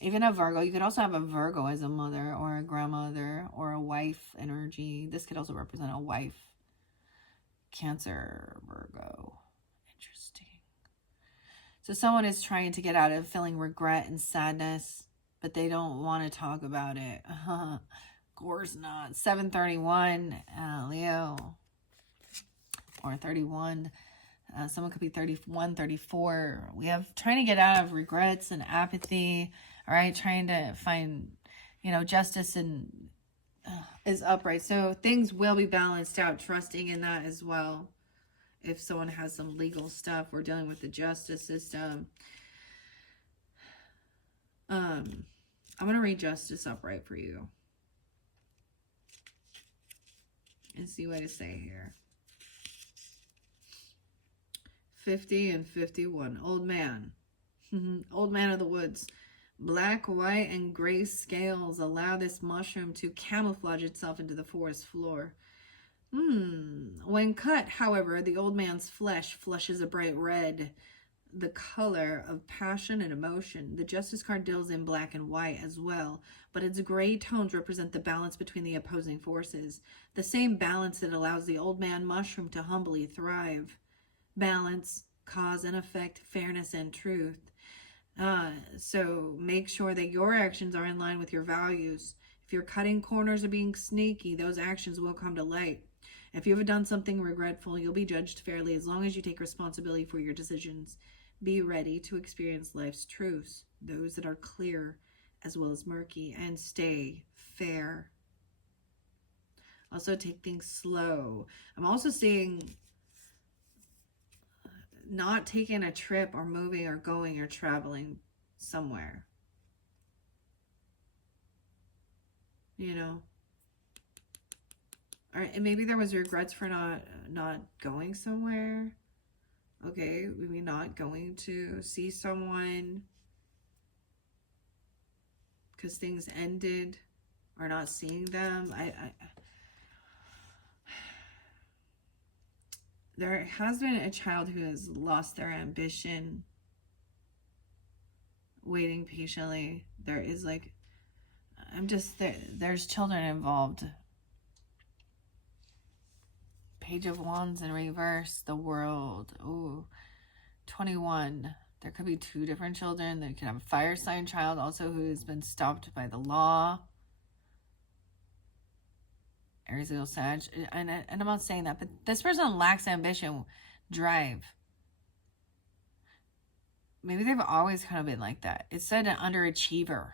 Even a Virgo. You could also have a Virgo as a mother or a grandmother or a wife energy. This could also represent a wife. Cancer, Virgo. Interesting. So someone is trying to get out of feeling regret and sadness, but they don't want to talk about it. Of course not. 731, Leo. Or 31. Someone could be 31, 34. We have trying to get out of regrets and apathy. All right, trying to find, justice and is upright. So things will be balanced out, trusting in that as well. If someone has some legal stuff, we're dealing with the justice system. I'm going to read justice upright for you. And see what to say here. 50 and 51. Old man. Old man of the woods. Black, white, and gray scales allow this mushroom to camouflage itself into the forest floor. When cut, however, the old man's flesh flushes a bright red, the color of passion and emotion. The Justice card deals in black and white as well, but its gray tones represent the balance between the opposing forces. The same balance that allows the old man mushroom to humbly thrive. Balance, cause and effect, fairness and truth. So make sure that your actions are in line with your values. If you're cutting corners or being sneaky, those actions will come to light. If you have done something regretful, you'll be judged fairly as long as you take responsibility for your decisions. Be ready to experience life's truths, those that are clear as well as murky, and stay fair. Also, take things slow. I'm also seeing not taking a trip or moving or going or traveling somewhere. All right, and maybe there was regrets for not going somewhere. Okay, maybe not going to see someone because things ended, or not seeing them. There has been a child who has lost their ambition, waiting patiently. There is there's children involved. Page of Wands in reverse, the World. Ooh, 21. There could be two different children. They could have a fire sign child also who has been stopped by the law. Aries, Leo, Sag. And I'm not saying that, but this person lacks ambition, drive. Maybe they've always kind of been like that. It said an underachiever.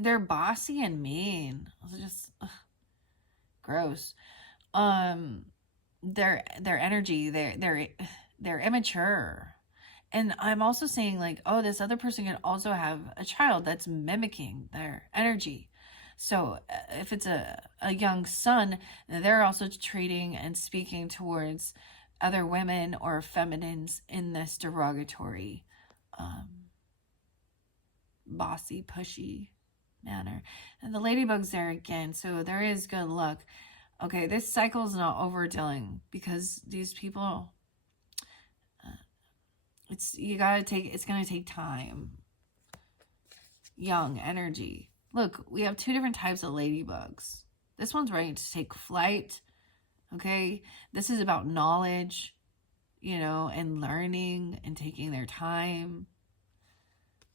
they're bossy and mean. It's just gross. Um, their energy, they're immature. And I'm also saying, like, oh, this other person can also have a child that's mimicking their energy. So if it's a young son, they're also treating and speaking towards other women or feminines in this derogatory, um, bossy, pushy manner. And the ladybug's there again, so there is good luck. Okay, this cycle is not overdoing because these people, it's gonna take time. Young energy. Look, we have two different types of ladybugs. This one's ready to take flight. Okay, this is about knowledge, and learning and taking their time.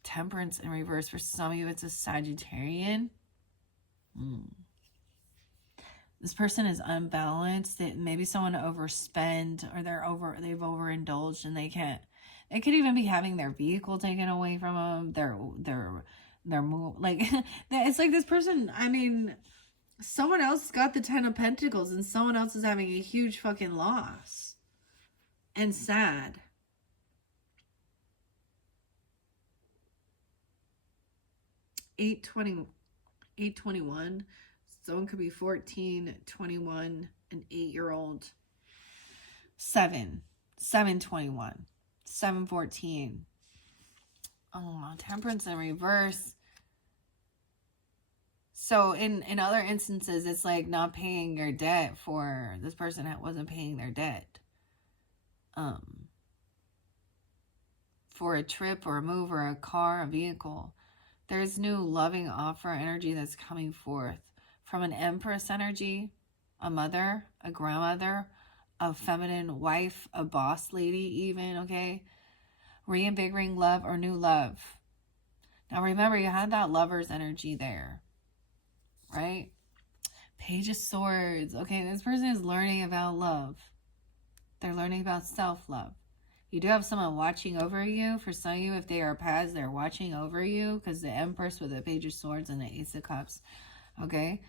Temperance in reverse. For some of you, it's a Sagittarian. This person is unbalanced. That maybe someone overspend, or they've overindulged, and they can't. They could even be having their vehicle taken away from them. Their move, like it's like this person. I mean, someone else got the 10 of Pentacles, and someone else is having a huge fucking loss and sad. Eight 21. Someone could be 14, 21, an 8-year-old. 721, 714. Oh, temperance in reverse. So in other instances, it's like not paying your debt for this person that wasn't paying their debt. For a trip or a move or a car, a vehicle. There's new loving offer energy that's coming forth from an Empress energy, a mother, a grandmother, a feminine wife, a boss lady even, okay? Reinvigorating love or new love. Now remember, you had that lover's energy there, right? Page of Swords. Okay, this person is learning about love. They're learning about self-love. You do have someone watching over you. For some of you, if they are past, they're watching over you, because the Empress with the Page of Swords and the Ace of Cups. Okay?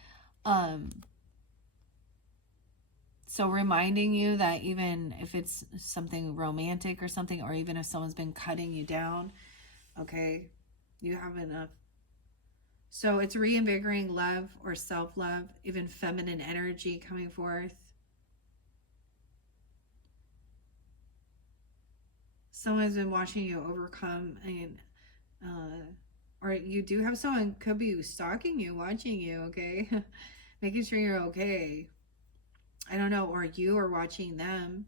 So reminding you that even if it's something romantic or something, or even if someone's been cutting you down, okay, you have enough. So it's reinvigorating love or self-love, even feminine energy coming forth. Someone's been watching you overcome, and or you do have someone could be stalking you, watching you, okay? Making sure you're okay. I don't know, or you are watching them.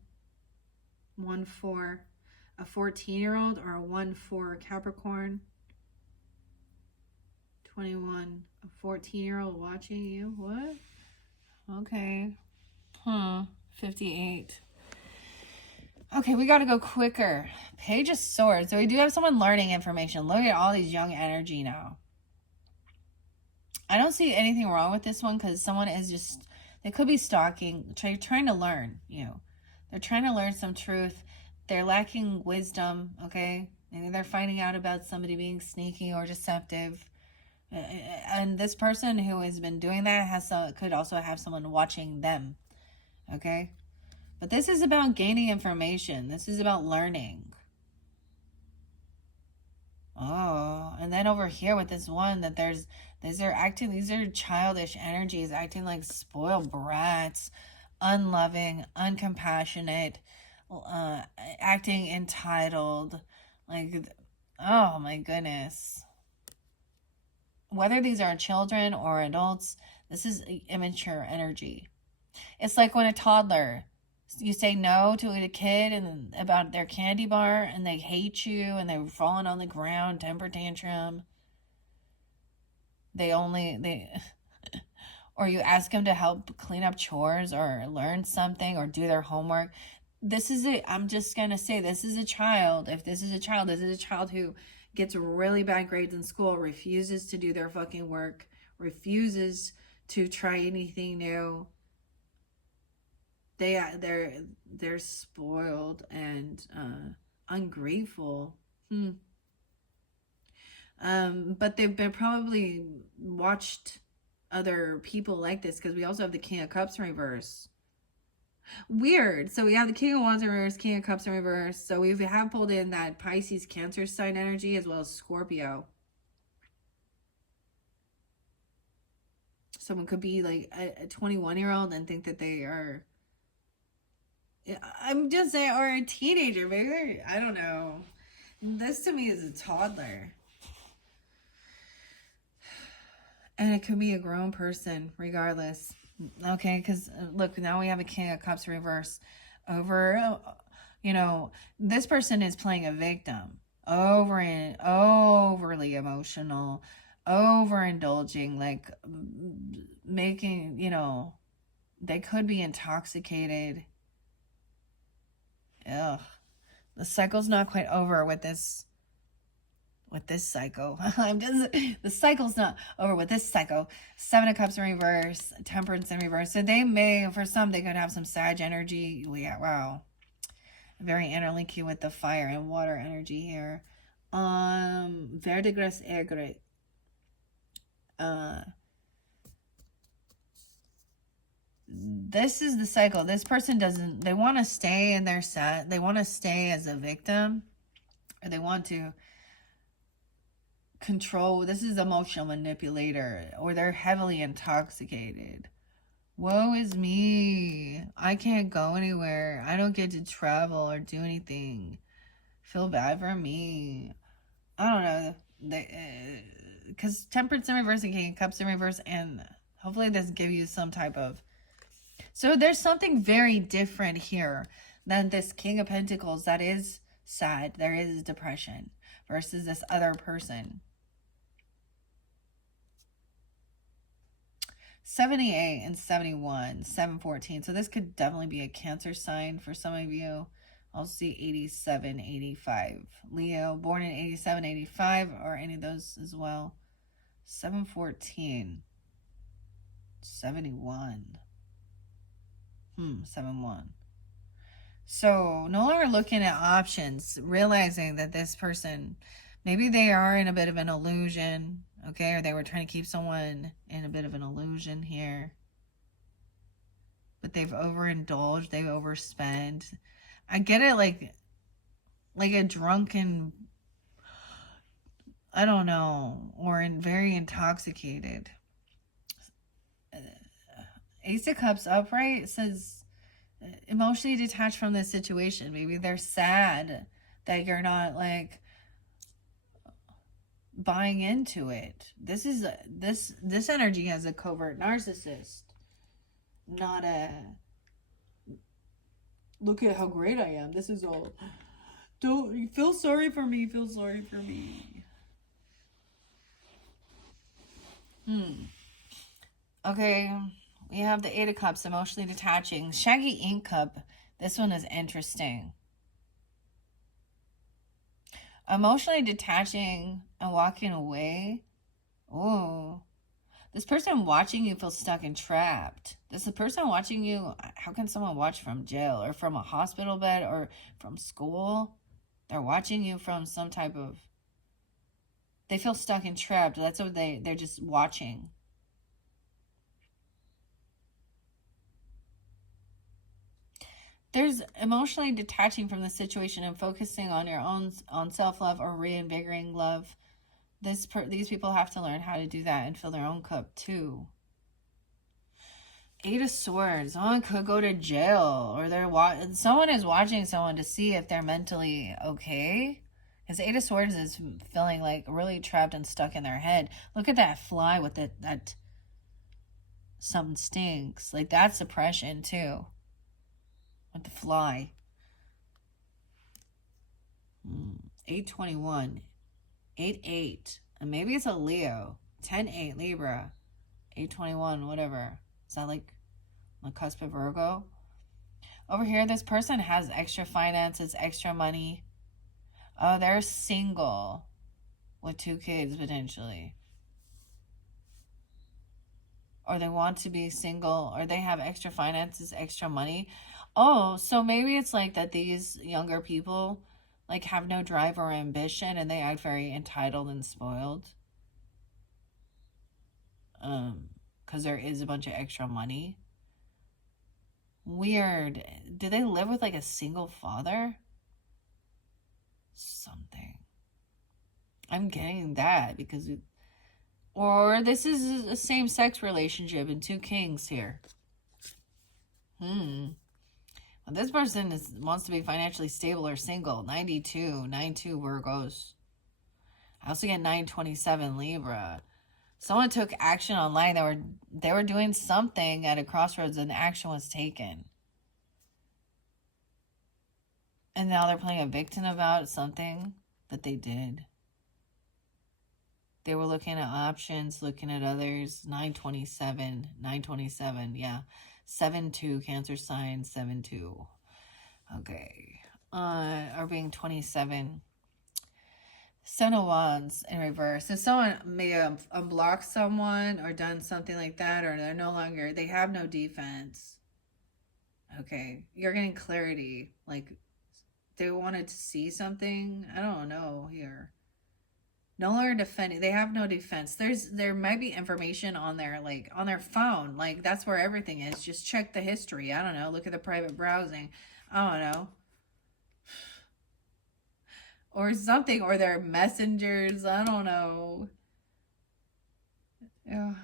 1-4, a 14-year-old, or a 1-4 Capricorn. 21, a 14-year-old watching you. What? Okay. 58. Okay, we got to go quicker. Page of Swords. So we do have someone learning information. Look at all these young energy now. I don't see anything wrong with this one, because someone is just, they could be stalking, trying to learn, They're trying to learn some truth. They're lacking wisdom, okay? Maybe they're finding out about somebody being sneaky or deceptive. And this person who has been doing that could also have someone watching them, okay? But this is about gaining information. This is about learning. Oh, and then over here with this one, that these are childish energies, acting like spoiled brats, unloving, uncompassionate, acting entitled, like, oh my goodness. Whether these are children or adults, this is immature energy. It's like when a toddler, you say no to a kid and about their candy bar, and they hate you, and they're falling on the ground, temper tantrum. Or you ask them to help clean up chores or learn something or do their homework. I'm just going to say, this is a child. If this is a child, this is a child who gets really bad grades in school, refuses to do their fucking work, refuses to try anything new. They're spoiled and ungrateful. But they've been probably watched other people like this, because we also have the King of Cups in reverse. Weird. So we have the King of Wands in reverse, King of Cups in reverse. So we have pulled in that Pisces Cancer sign energy as well as Scorpio. Someone could be like a 21-year-old and think that they are, I'm just saying, or a teenager. Maybe I don't know. This to me is a toddler. And it could be a grown person, regardless. Okay, because look, now we have a King of Cups reverse over, this person is playing a victim, overly emotional, overindulging, like making, they could be intoxicated. Ugh. The cycle's not quite over with this psycho. The cycle's not over with this psycho. Seven of Cups in reverse, Temperance in reverse. So they may, for some, they could have some Sag energy. Yeah, wow. Very interlinking with the fire and water energy here. Verdigris egret. This is the cycle. This person doesn't, they want to stay in their set. They want to stay as a victim, or they want to control. This is emotional manipulator, or they're heavily intoxicated. Woe is me. I can't go anywhere. I don't get to travel or do anything. Feel bad for me. I don't know. Because Temperance in reverse and King of Cups in reverse, and hopefully this gives you some type of. So there's something very different here than this King of Pentacles that is sad. There is depression versus this other person. 78 and 71, 714. So this could definitely be a Cancer sign for some of you. I'll see 87, 85. Leo, born in 87, 85, or any of those as well. 714. 71. 71. So no longer looking at options, realizing that this person, maybe they are in a bit of an illusion, okay? Or they were trying to keep someone in a bit of an illusion here. But they've overindulged, they've overspent. I get it, like a drunken, I don't know, or very intoxicated. Ace of Cups upright says emotionally detached from this situation. Maybe they're sad that you're not like buying into it. This energy has a covert narcissist, not a look at how great I am. This is all. Don't you feel sorry for me? Feel sorry for me. Okay, we have the Eight of Cups, emotionally detaching. Shaggy Ink Cup. This one is interesting. Emotionally detaching and walking away. Oh, this person watching you feels stuck and trapped. This person watching you, how can someone watch from jail or from a hospital bed or from school? They're watching you from some type of, they feel stuck and trapped. That's what they're just watching. There's emotionally detaching from the situation and focusing on your own self-love or reinvigorating love. These people have to learn how to do that and fill their own cup too. Eight of Swords. Someone could go to jail, or someone is watching someone to see if they're mentally okay. Because Eight of Swords is feeling like really trapped and stuck in their head. Look at that fly with that something stinks. Like that's depression too. With the fly. 821. 8-8. And maybe it's a Leo. 10-8 Libra. 821, whatever. Is that like on the cusp of Virgo? Over here, this person has extra finances, extra money. Oh, they're single with 2 kids potentially. Or they want to be single, or they have extra finances, extra money. Oh, so maybe it's like that these younger people, like have no drive or ambition, and they act very entitled and spoiled. Because there is a bunch of extra money. Weird. Do they live with like a single father? Something. I'm getting that because or this is a same-sex relationship and two kings here. Well, this person wants to be financially stable or single. 92 Virgos. I also get 927 Libra. Someone took action online. They were doing something at a crossroads and action was taken. And now they're playing a victim about something that they did. They were looking at options, looking at others. 927, yeah. 7-2, Cancer sign, 7-2. Okay. Or being 27. Seven of Wands in reverse. So someone may have unblocked someone or done something like that, or they're no longer, they have no defense. Okay. You're getting clarity. Like, they wanted to see something. I don't know here. No longer defending. They have no defense. There might be information on their on their phone. Like that's where everything is. Just check the history. I don't know. Look at the private browsing. I don't know. Or something. Or their messengers. I don't know. Yeah.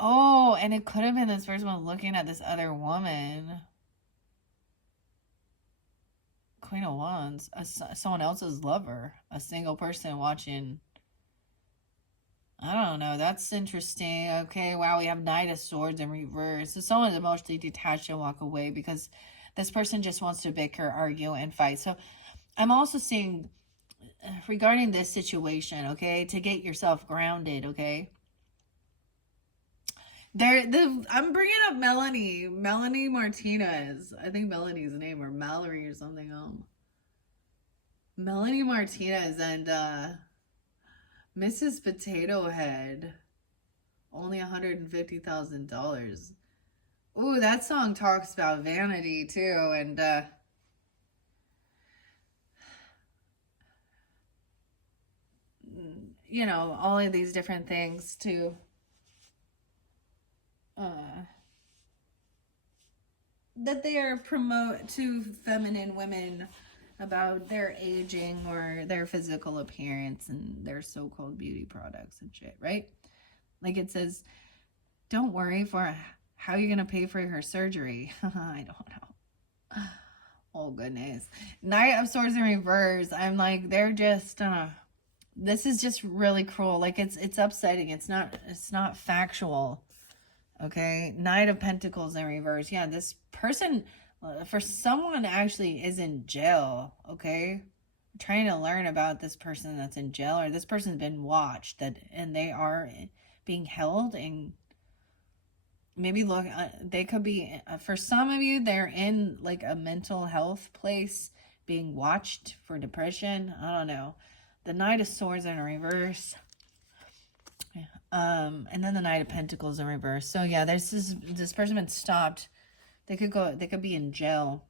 Oh, and it could have been this first one looking at this other woman. Queen of Wands, someone else's lover, a single person watching. I don't know. That's interesting. Okay, wow, we have Knight of Swords in reverse. So someone's emotionally detached and walk away because this person just wants to bicker, argue, and fight. So I'm also seeing regarding this situation, okay, to get yourself grounded, okay. I'm bringing up Melanie Martinez. I think Melanie's name, or Mallory or something. Melanie Martinez and Mrs. Potato Head. Only $150,000. Ooh, that song talks about vanity too, and you know, all of these different things too. That they are promote to feminine women about their aging or their physical appearance and their so-called beauty products and shit, right? Like it says, don't worry for how you're gonna pay for her surgery. I don't know. Oh goodness. Knight of Swords in reverse. I'm like, they're just this is just really cruel. Like it's upsetting. It's not factual. Okay, Knight of Pentacles in reverse. Yeah, this person, for someone actually is in jail. Okay, I'm trying to learn about this person that's in jail, or this person's been watched, and they are being held, and maybe look, they could be, for some of you, they're in like a mental health place, being watched for depression. I don't know. The Knight of Swords in reverse. And then the Knight of Pentacles in reverse. So yeah, there's this person been stopped. They could be in jail.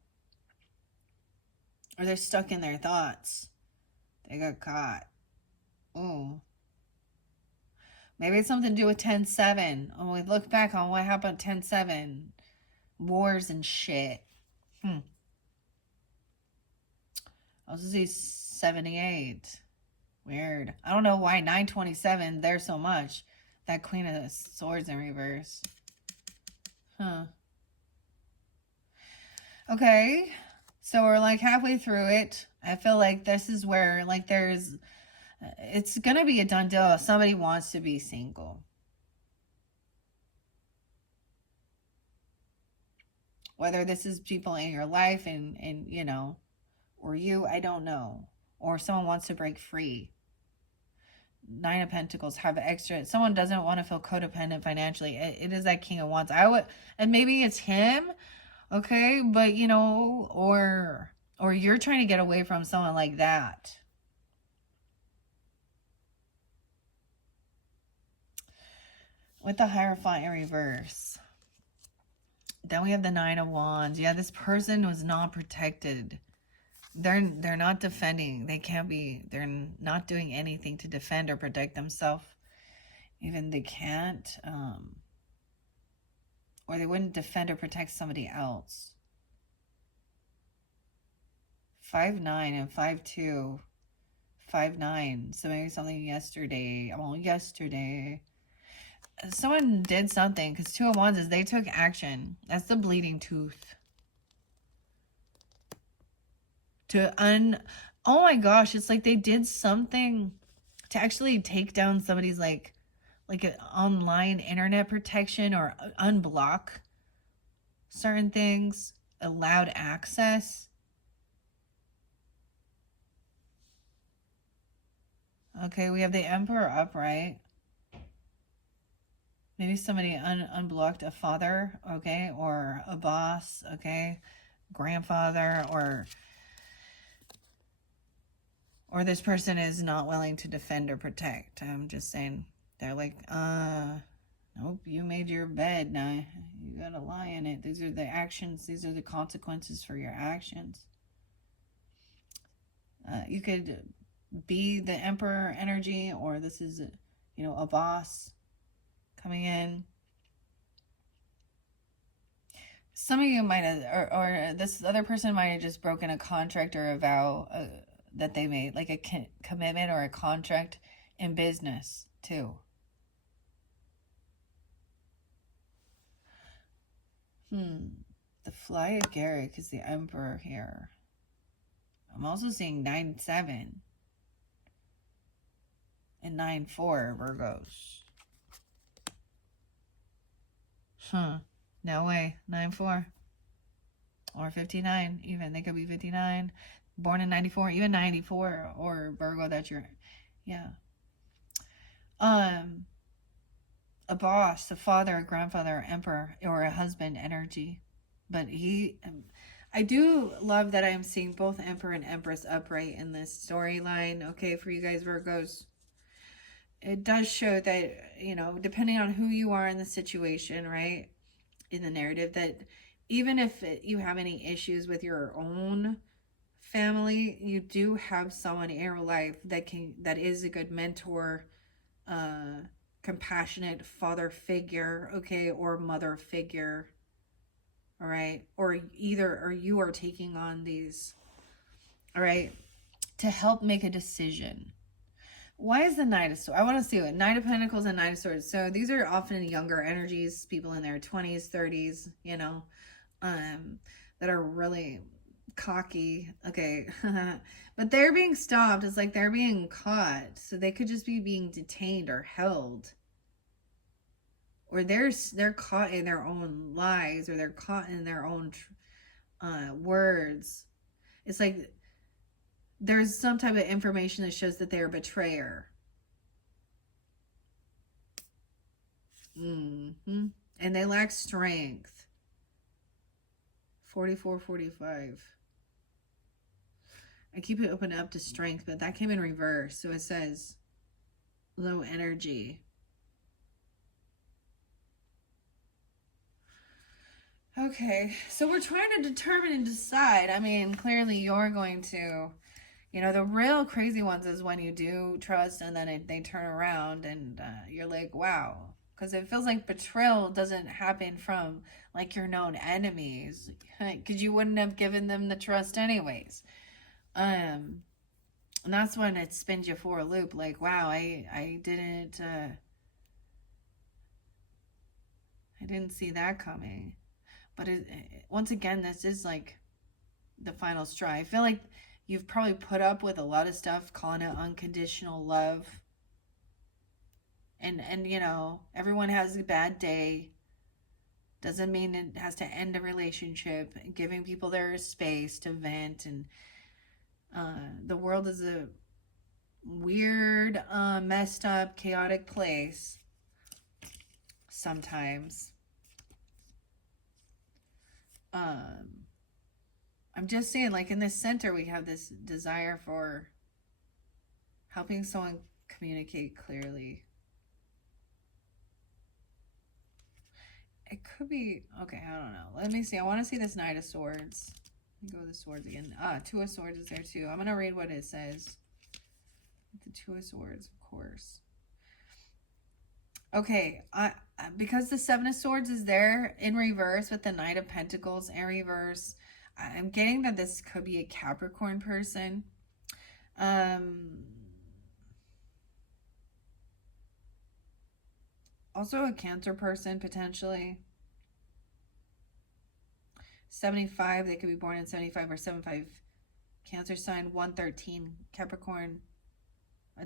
Or they're stuck in their thoughts. They got caught. Oh. Maybe it's something to do with 10-7. Oh, we look back on what happened 10-7. Wars and shit. I was gonna say 78. Weird. I don't know why 927 there's so much. That Queen of Swords in reverse. Huh. Okay. So we're like halfway through it. I feel like this is where like it's going to be a done deal if somebody wants to be single. Whether this is people in your life and you know, or you, I don't know. Or someone wants to break free. Nine of Pentacles have extra. Someone doesn't want to feel codependent financially. It is that King of Wands. And maybe it's him, okay, but you know, or you're trying to get away from someone like that. With the Hierophant in reverse. Then we have the Nine of Wands. Yeah, this person was not protected. They're not defending. They can't be. They're not doing anything to defend or protect themselves. Even they can't. Or they wouldn't defend or protect somebody else. 5'9" and 5'2". 5'9". So maybe something yesterday. Well, yesterday. Someone did something. Because Two of Wands is they took action. That's the bleeding tooth. Oh my gosh, it's like they did something to actually take down somebody's like an online internet protection or unblock certain things, allowed access. Okay, we have the Emperor upright. Maybe somebody unblocked a father, okay, or a boss, okay, grandfather, or this person is not willing to defend or protect. I'm just saying, they're like, nope, you made your bed, now you gotta lie in it. These are the actions, these are the consequences for your actions. You could be the Emperor energy, or this is, a boss coming in. Some of you might have, or this other person might have just broken a contract or a vow that they made, like a commitment or a contract in business too. The Fly of Garrick is the Emperor here. I'm also seeing 9-7 and 9-4 Virgos. No way. 9-4 or 59 even. They could be 59, born in 94, even 94, or Virgo that you're, yeah. A boss, a father, a grandfather, emperor, or a husband energy. But I do love that I'm seeing both Emperor and Empress upright in this storyline, okay, for you guys Virgos. It does show that, depending on who you are in the situation, right, in the narrative, that even if you have any issues with your own family, you do have someone in your life that is a good mentor, compassionate father figure, okay, or mother figure, all right, or you are taking on these, all right, to help make a decision. Why is the Knight of Swords? I want to see it. Knight of Pentacles and Knight of Swords. So these are often younger energies, people in their 20s, 30s, that are really cocky. Okay. But they're being stopped. It's like they're being caught. So they could just be being detained or held. Or they're caught in their own lies, or they're caught in their own words. It's like there's some type of information that shows that they're a betrayer. And they lack strength. 44, 45. I keep it open up to strength, but that came in reverse. So it says low energy. Okay, so we're trying to determine and decide. I mean, clearly you're going to, the real crazy ones is when you do trust and then they turn around and you're like, wow. Because it feels like betrayal doesn't happen from like your known enemies, because you wouldn't have given them the trust anyways. And that's when it spins you for a loop. Like, wow, I didn't see that coming. But once again, this is like the final straw. I feel like you've probably put up with a lot of stuff, calling it unconditional love. And everyone has a bad day. Doesn't mean it has to end a relationship. Giving people their space to vent. And the world is a weird, messed up, chaotic place sometimes. I'm just saying, like in this center, we have this desire for helping someone communicate clearly. It could be, okay, I don't know. Let me see. I want to see this Knight of Swords. Let me go with the swords again. Two of Swords is there too. I'm going to read what it says. The Two of Swords, of course. Okay, because the Seven of Swords is there in reverse with the Knight of Pentacles in reverse, I'm getting that this could be a Capricorn person. Also a Cancer person, potentially. 75, they could be born in 75 or 75. Cancer sign, 113, Capricorn.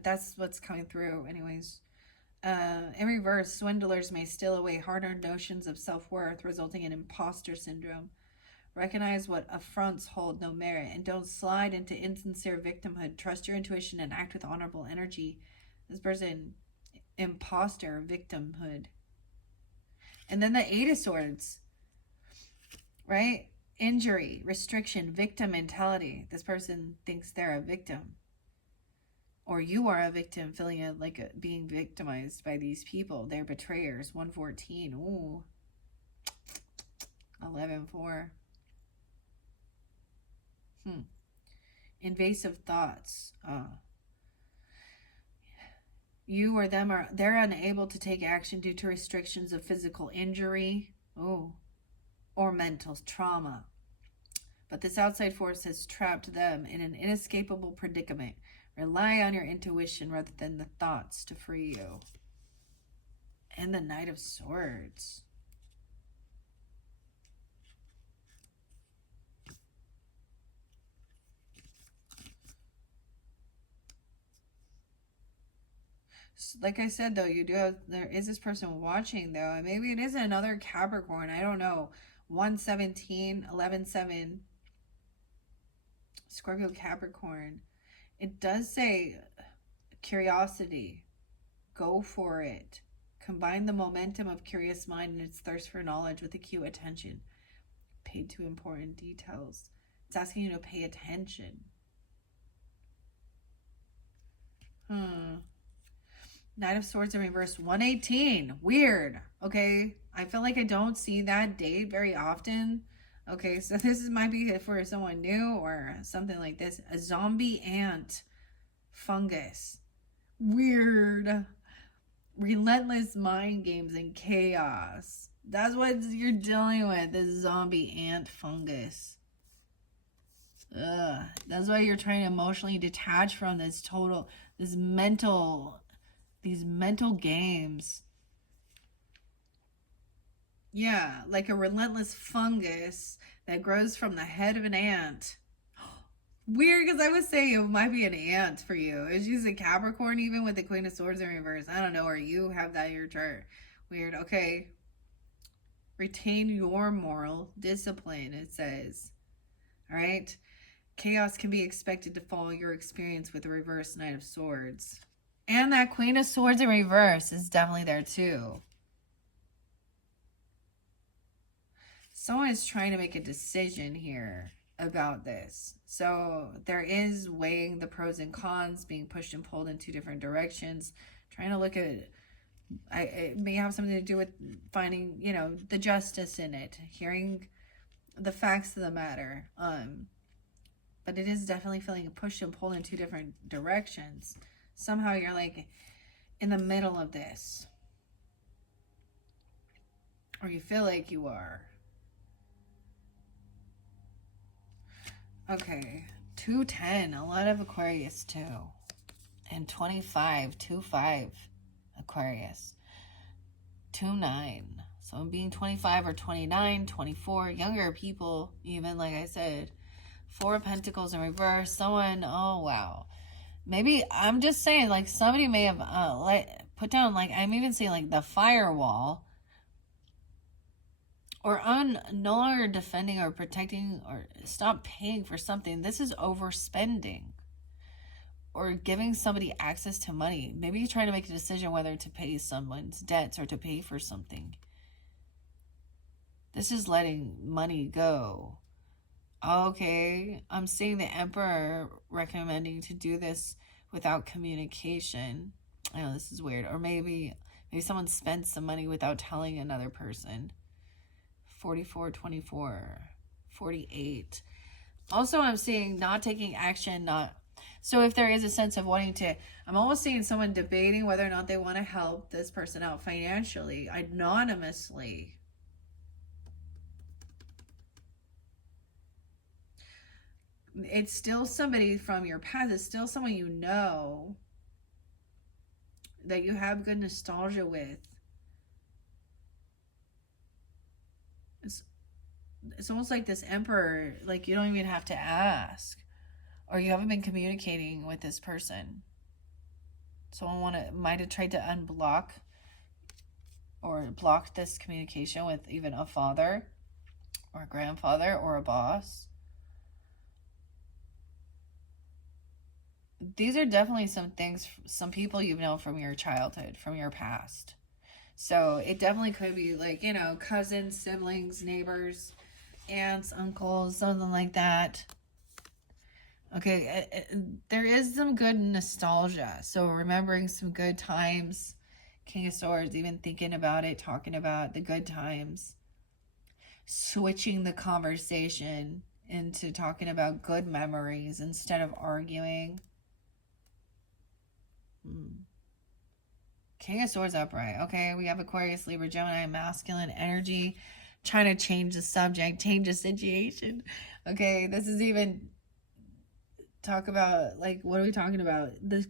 That's what's coming through, anyways. In reverse, swindlers may steal away hard-earned notions of self-worth, resulting in imposter syndrome. Recognize what affronts hold no merit, and don't slide into insincere victimhood. Trust your intuition and act with honorable energy. This person, imposter, victimhood. And then the Eight of Swords, right? Injury, restriction, victim mentality. This person thinks they're a victim. Or you are a victim, feeling like being victimized by these people. They're betrayers. 114. Ooh. 11-4. Invasive thoughts. You or them they're unable to take action due to restrictions of physical injury. Or mental trauma. But this outside force has trapped them in an inescapable predicament. Rely on your intuition rather than the thoughts to free you. And the Knight of Swords. Like I said, though, there is this person watching, though, and maybe it is another Capricorn. I don't know. 117, 11-7. Scorpio, Capricorn. It does say curiosity. Go for it. Combine the momentum of curious mind and its thirst for knowledge with acute attention. Paid to important details. It's asking you to pay attention. Knight of Swords in reverse, 118. Weird. Okay. I feel like I don't see that date very often. Okay, so this might be for someone new or something like this. A zombie ant fungus. Weird. Relentless mind games and chaos. That's what you're dealing with, this zombie ant fungus. That's why you're trying to emotionally detach from these mental games. Yeah, like a relentless fungus that grows from the head of an ant. Weird, because I was saying it might be an ant for you. It's just a Capricorn, even with the Queen of Swords in reverse. I don't know, or you have that in your chart. Weird. Okay. Retain your moral discipline, it says. All right. Chaos can be expected to follow your experience with the reverse Knight of Swords. And that Queen of Swords in reverse is definitely there too. Someone is trying to make a decision here about this. So there is weighing the pros and cons, being pushed and pulled in two different directions, trying to look at, it may have something to do with finding, the justice in it, hearing the facts of the matter. But it is definitely feeling a push and pull in two different directions. Somehow you're like in the middle of this. Or you feel like you are. Okay, 210, a lot of Aquarius too. And 25, 25 Aquarius. 29. So being 25 or 29, 24, younger people, even like I said. 4 of Pentacles in reverse. Someone, oh wow. Maybe, I'm just saying, like somebody may have put down, like I'm even saying like the firewall. Or no longer defending or protecting or stop paying for something. This is overspending. Or giving somebody access to money. Maybe you're trying to make a decision whether to pay someone's debts or to pay for something. This is letting money go. Okay, I'm seeing the Emperor recommending to do this without communication. I know this is weird. Or maybe someone spent some money without telling another person. 44, 24, 48. Also, I'm seeing not taking action, not... So if there is a sense of wanting to... I'm almost seeing someone debating whether or not they want to help this person out financially, anonymously. It's still somebody from your past. It's still someone you know that you have good nostalgia with. It's almost like this emperor, like you don't even have to ask, or you haven't been communicating with this person. Someone might have tried to unblock or block this communication with even a father or a grandfather or a boss. These are definitely some things, some people you've known from your childhood, from your past. So it definitely could be like, you know, cousins, siblings, neighbors, aunts, uncles, something like that. Okay, there is some good nostalgia. So remembering some good times. King of Swords, even thinking about it, talking about the good times. Switching the conversation into talking about good memories instead of arguing. King of Swords upright. Okay, we have Aquarius, Libra, Gemini, masculine energy. Trying to change the subject, change the situation. Okay, this is even... Talk about, like, what are we talking about? The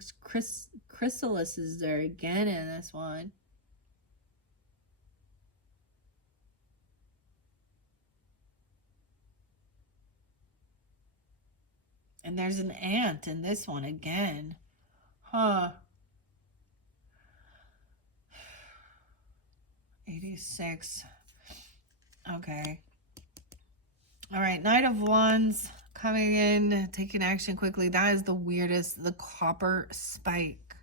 chrysalis is there again in this one. And there's an ant in this one again. Huh. 86. Okay. All right. Knight of Wands coming in, taking action quickly. That is the weirdest. The copper spike.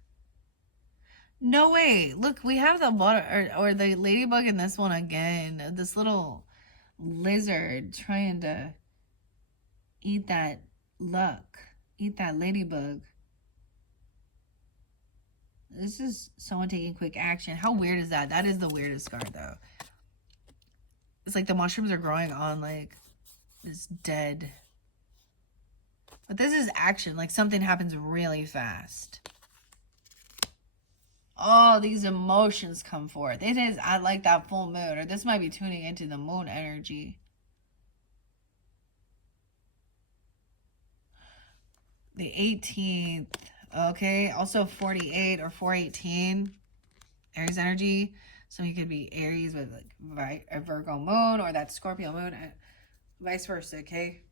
No way. Look, we have the water or the ladybug in this one again. This little lizard trying to eat that luck. Eat that ladybug. This is someone taking quick action. How weird is that? That is the weirdest card, though. It's like the mushrooms are growing on, like, this dead. But this is action. Like, something happens really fast. Oh, these emotions come forth. It is, I like that full moon. Or this might be tuning into the moon energy. The 18th. Okay, also 48 or 418, Aries energy. So you could be Aries with like a Virgo moon or that Scorpio moon, vice versa, okay?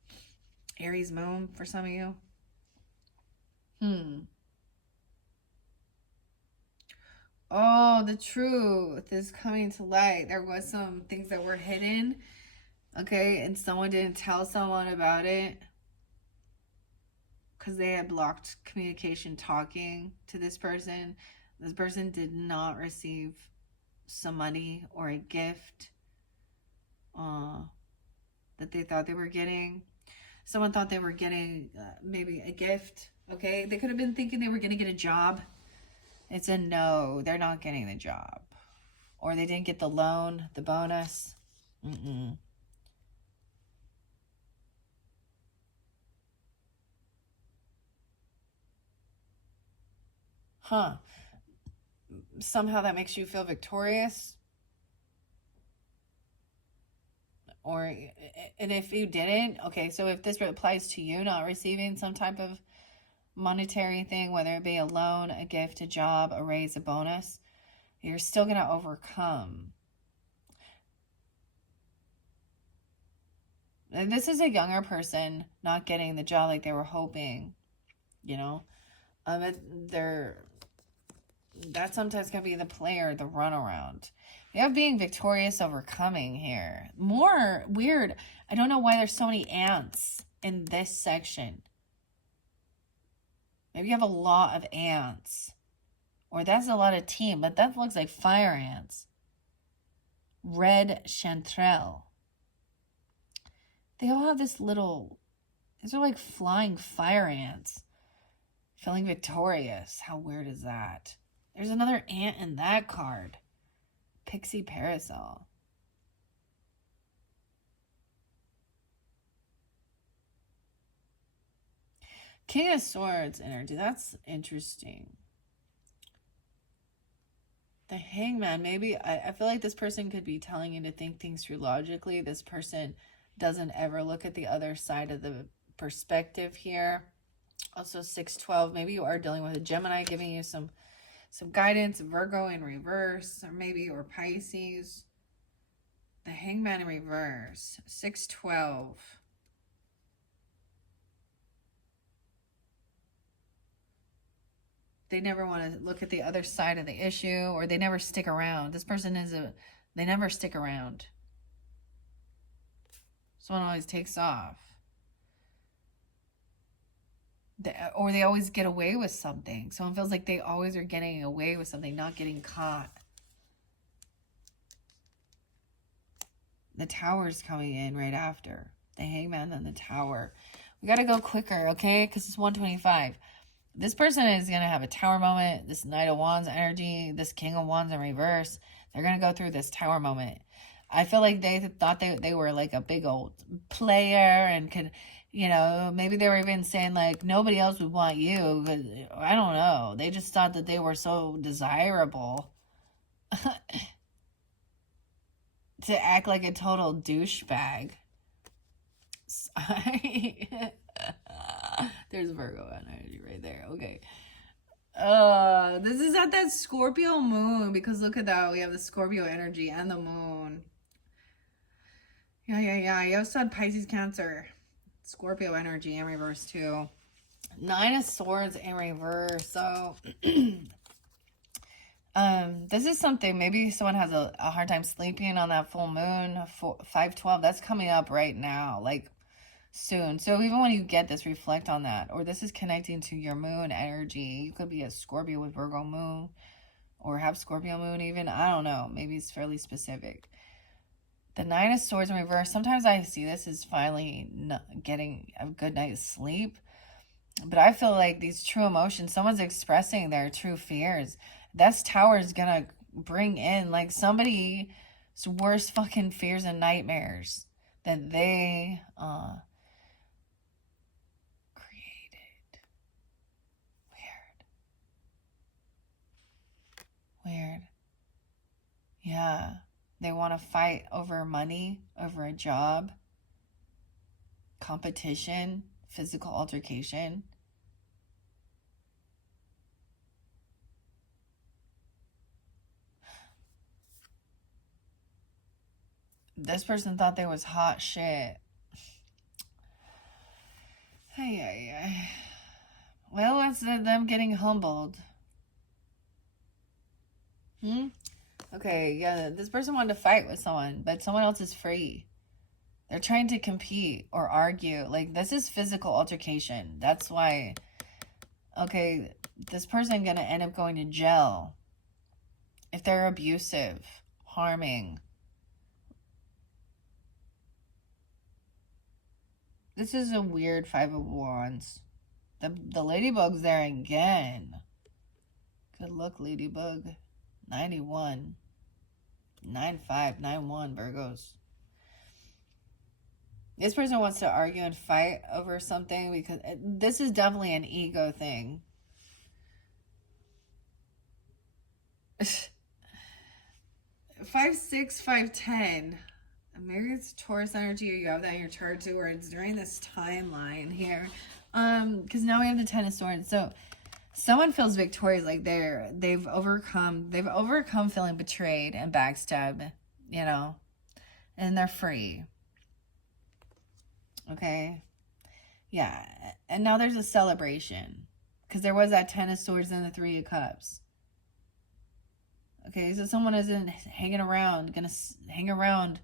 Aries moon for some of you. Oh, the truth is coming to light. There was some things that were hidden, okay? And someone didn't tell someone about it because they had blocked communication talking to this person. This person did not receive some money or a gift that they thought they were getting. Someone thought they were getting maybe a gift, okay? They could have been thinking they were going to get a job. It's a no, they're not getting the job. Or they didn't get the loan, the bonus. Huh. Somehow that makes you feel victorious. Or, and if you didn't, okay, so if this applies to you not receiving some type of monetary thing, whether it be a loan, a gift, a job, a raise, a bonus, you're still going to overcome. And this is a younger person not getting the job like they were hoping, you know. That sometimes can be the player, the runaround. You have being victorious, overcoming here. More weird. I don't know why there's so many ants in this section. Maybe you have a lot of ants. Or that's a lot of team, but that looks like fire ants. Red chanterelle. They all have this little... These are like flying fire ants. Feeling victorious. How weird is that? There's another ant in that card. Pixie parasol. King of Swords energy. That's interesting. The Hangman. Maybe I feel like this person could be telling you to think things through logically. This person doesn't ever look at the other side of the perspective here. Also 612. Maybe you are dealing with a Gemini giving you some guidance. Virgo in reverse, or maybe, or Pisces. The Hangman in reverse. 612. They never want to look at the other side of the issue, or they never stick around. This person they never stick around. Someone always takes off. Or they always get away with something. Someone feels like they always are getting away with something, not getting caught. The Tower's coming in right after. The Hangman and the Tower. We got to go quicker, okay? Because it's 125. This person is going to have a Tower moment. This Knight of Wands energy. This King of Wands in reverse. They're going to go through this Tower moment. I feel like they thought they were like a big old player and could, you know, maybe they were even saying like nobody else would want you. I don't know. They just thought that they were so desirable to act like a total douchebag. There's Virgo energy right there. Okay. This is at that Scorpio moon, because look at that. We have the Scorpio energy and the moon. Yeah. You also had Pisces, Cancer. Scorpio energy in reverse too. 9 of Swords in reverse. So this is something, maybe someone has a hard time sleeping on that full moon. 512, that's coming up right now, like soon. So even when you get this, reflect on that. Or this is connecting to your moon energy. You could be a Scorpio with Virgo moon, or have Scorpio moon even. I don't know. Maybe it's fairly specific. The 9 of Swords in reverse. Sometimes I see this as finally getting a good night's sleep. But I feel like these true emotions, someone's expressing their true fears. This Tower is going to bring in like somebody's worst fucking fears and nightmares that they created. Weird. Yeah. They want to fight over money, over a job, competition, physical altercation. This person thought they was hot shit. Hey. Well, that's them getting humbled. Okay, yeah, this person wanted to fight with someone, but someone else is free. They're trying to compete or argue. Like, this is physical altercation. That's why, okay, this person gonna end up going to jail if they're abusive, harming. This is a weird 5 of Wands. The ladybug's there again. Good luck, ladybug. 91. 95, 91, Virgos. This person wants to argue and fight over something because this is definitely an ego thing. 5-6, 5-10. Maybe it's Taurus energy, or you have that in your chart too, or it's during this timeline here. Because now we have the 10 of Swords. So someone feels victorious, like they've overcome feeling betrayed and backstabbed, you know, and they're free. Okay. Yeah. And now there's a celebration, because there was that 10 of Swords and the 3 of Cups. Okay, so someone isn't gonna hang around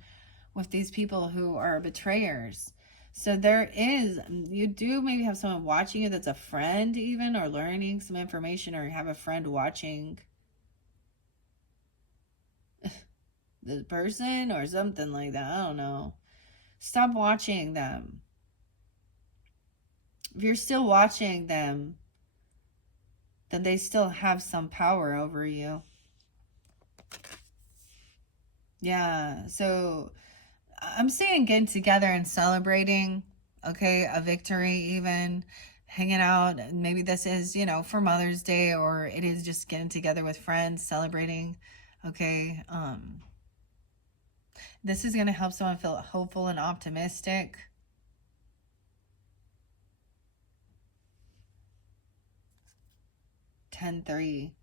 with these people who are betrayers. So you do maybe have someone watching you that's a friend even, or learning some information, or have a friend watching the person or something like that. I don't know. Stop watching them. If you're still watching them, then they still have some power over you. Yeah, so I'm saying getting together and celebrating, okay, a victory even, hanging out. Maybe this is, you know, for Mother's Day, or it is just getting together with friends, celebrating. Okay. This is going to help someone feel hopeful and optimistic. Ten three,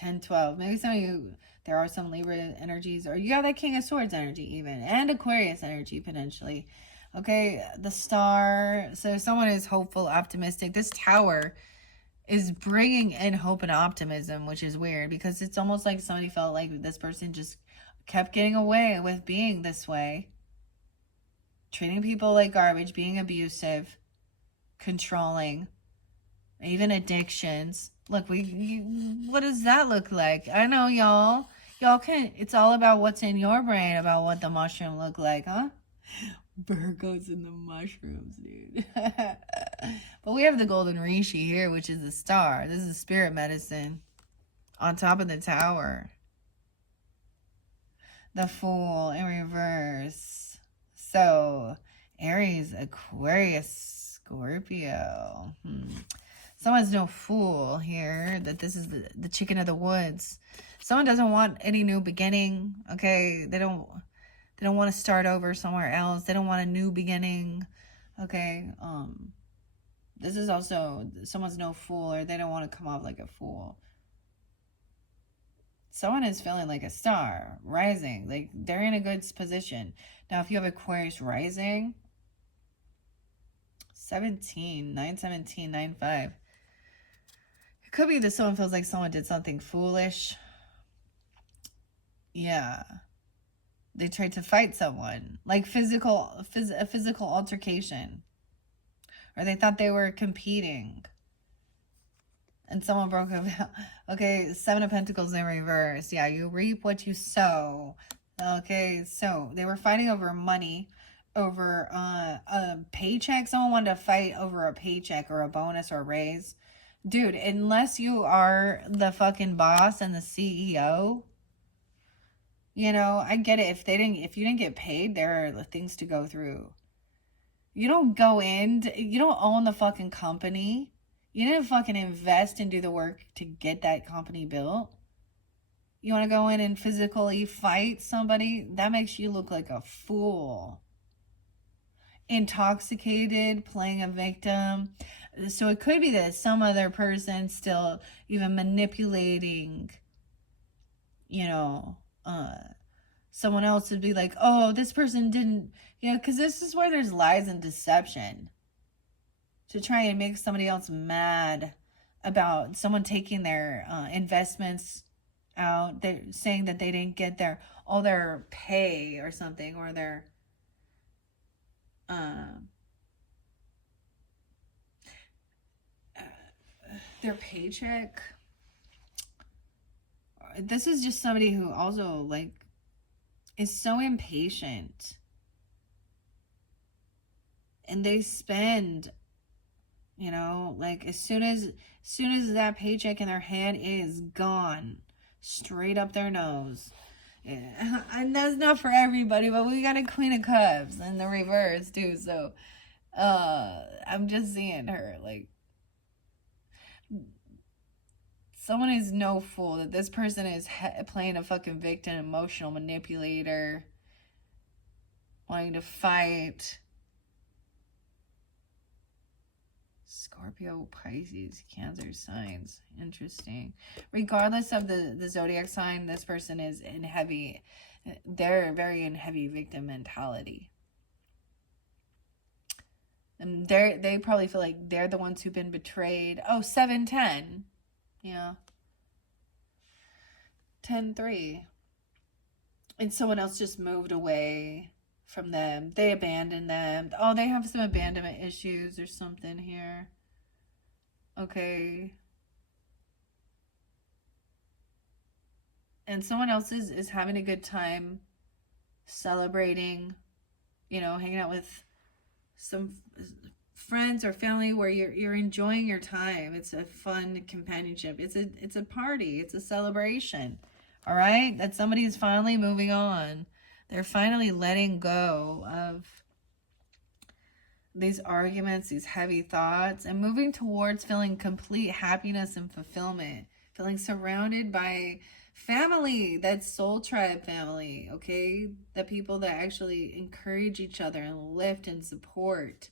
10-12. Maybe some of you, there are some Libra energies, or you got that King of Swords energy even, and Aquarius energy potentially. Okay, the Star. So someone is hopeful, optimistic. This Tower is bringing in hope and optimism, which is weird because it's almost like somebody felt like this person just kept getting away with being this way, treating people like garbage, being abusive, controlling, even addictions. Look, what does that look like? I know y'all can, it's all about what's in your brain about what the mushroom look like, huh? Virgo's in the mushrooms, dude. But we have the golden rishi here, which is the Star. This is spirit medicine on top of the Tower. The Fool in reverse. So Aries, Aquarius, Scorpio. Someone's no fool here that this is the chicken of the woods. Someone doesn't want any new beginning. Okay, they don't want to start over somewhere else. They don't want a new beginning. Okay, this is also someone's no fool, or they don't want to come off like a fool. Someone is feeling like a star rising, like they're in a good position. Now, if you have Aquarius rising, 17, 917, 95. It could be that someone feels like someone did something foolish. Yeah. They tried to fight someone, like a physical altercation. Or they thought they were competing. And someone broke up. Okay, Seven of Pentacles in reverse. Yeah, you reap what you sow. Okay, so they were fighting over money, over a paycheck. Someone wanted to fight over a paycheck or a bonus or a raise. Dude, unless you are the fucking boss and the CEO, you know, I get it. If you didn't get paid, there are things to go through. You don't go in, you don't own the fucking company. You didn't fucking invest and do the work to get that company built. You want to go in and physically fight somebody? That makes you look like a fool. Intoxicated, playing a victim. So it could be that some other person still even manipulating, you know, someone else would be like, oh, this person didn't, you know, because this is where there's lies and deception. To try and make somebody else mad about someone taking their investments out. They're saying that they didn't get all their pay or something, or their paycheck. This is just somebody who also like is so impatient, and they spend, you know, like as soon as that paycheck in their hand is gone, straight up their nose. Yeah. And that's not for everybody, but we got a Queen of Cups in the reverse too. So I'm just seeing her like someone is no fool, that this person is playing a fucking victim, emotional manipulator, wanting to fight. Scorpio, Pisces, Cancer signs. Interesting. Regardless of the zodiac sign, this person is in heavy, they're very in heavy victim mentality. And they probably feel like they're the ones who've been betrayed. Oh, 7-10. Yeah. 10-3. And someone else just moved away from them. They abandoned them. Oh, they have some abandonment issues or something here. Okay. And someone else is having a good time celebrating, you know, hanging out with some friends or family where you're enjoying your time. It's a fun companionship. It's a party. It's a celebration. All right? That somebody is finally moving on. They're finally letting go of these arguments, these heavy thoughts, and moving towards feeling complete happiness and fulfillment, feeling surrounded by family, that soul tribe family, okay? The people that actually encourage each other and lift and support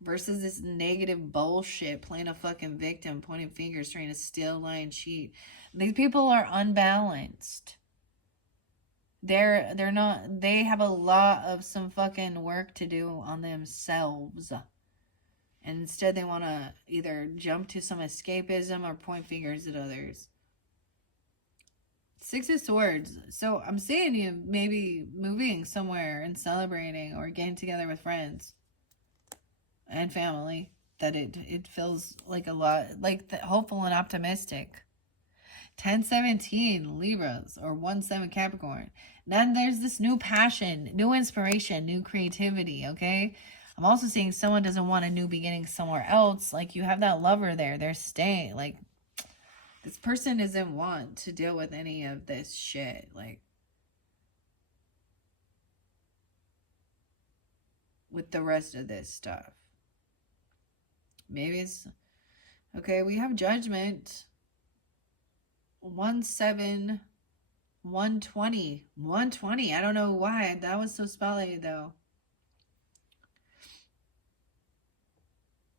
versus this negative bullshit, playing a fucking victim, pointing fingers, trying to steal, lie, and cheat. These people are unbalanced. They're not, they have a lot of some fucking work to do on themselves. And instead they want to either jump to some escapism or point fingers at others. Six of Swords. So I'm seeing you maybe moving somewhere and celebrating or getting together with friends and family. That it feels like a lot, like hopeful and optimistic. 10-17 Libras or 1-7 Capricorn. Then there's this new passion, new inspiration, new creativity, okay? I'm also seeing someone doesn't want a new beginning somewhere else. Like you have that lover there. They're staying. Like this person doesn't want to deal with any of this shit. Like with the rest of this stuff. Maybe it's... Okay, we have Judgment. 1-7... 120. 120. I don't know why. That was so spelly though.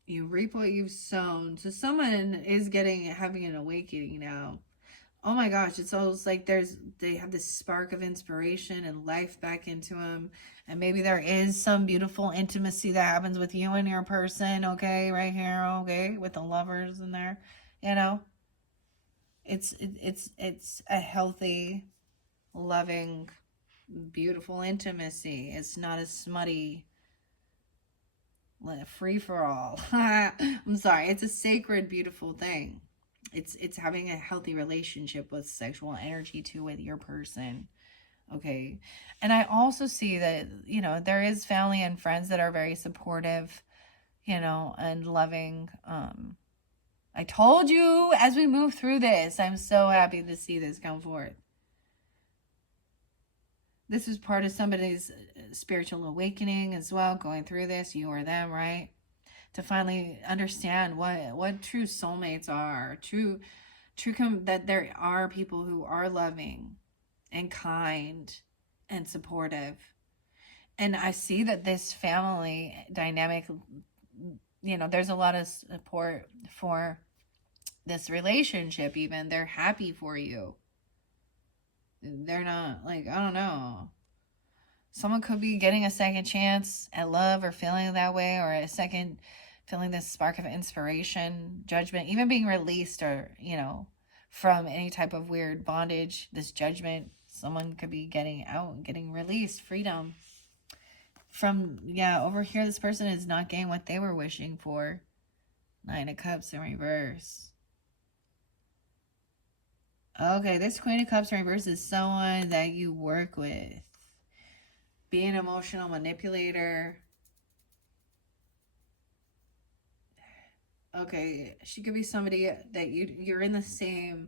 You reap what you've sown. So someone is having an awakening now. Oh my gosh, it's almost like they have this spark of inspiration and life back into them. And maybe there is some beautiful intimacy that happens with you and your person, okay, right here, okay, with the lovers in there, you know. It's a healthy, loving, beautiful intimacy. It's not a smutty free for all. I'm sorry. It's a sacred, beautiful thing. It's having a healthy relationship with sexual energy too with your person. Okay. And I also see that, you know, there is family and friends that are very supportive, you know, and loving. I told you as we move through this, I'm so happy to see this come forth. This is part of somebody's spiritual awakening as well, going through this, you or them, right? To finally understand what true soulmates are, that there are people who are loving and kind and supportive. And I see that this family dynamic, you know, there's a lot of support for this relationship even. They're happy for you. They're not like, I don't know. Someone could be getting a second chance at love or feeling that way, or a second feeling this spark of inspiration, judgment, even being released or, you know, from any type of weird bondage, this judgment. Someone could be getting out, getting released, freedom from, yeah, over here this person is not getting what they were wishing for. 9 of Cups in reverse. Okay, this Queen of Cups in reverse is someone that you work with. Be an emotional manipulator. Okay, she could be somebody that you're in the same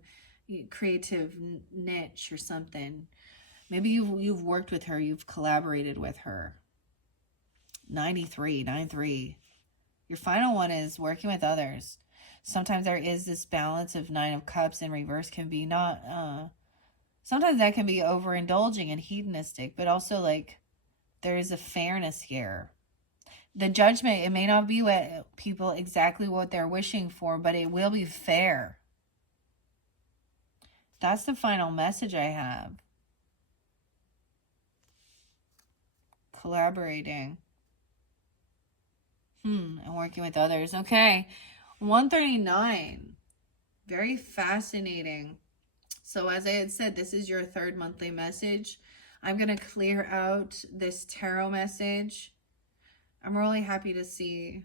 creative niche or something. Maybe you've worked with her, you've collaborated with her. 93. Your final one is working with others. Sometimes there is this balance of 9 of Cups in reverse can be not, sometimes that can be overindulging and hedonistic, but also like there is a fairness here. The Judgment, it may not be what people exactly what they're wishing for, but it will be fair. That's the final message I have. Collaborating. And working with others. Okay. 139. Very fascinating. So as I had said, this is your third monthly message. I'm going to clear out this tarot message. I'm really happy to see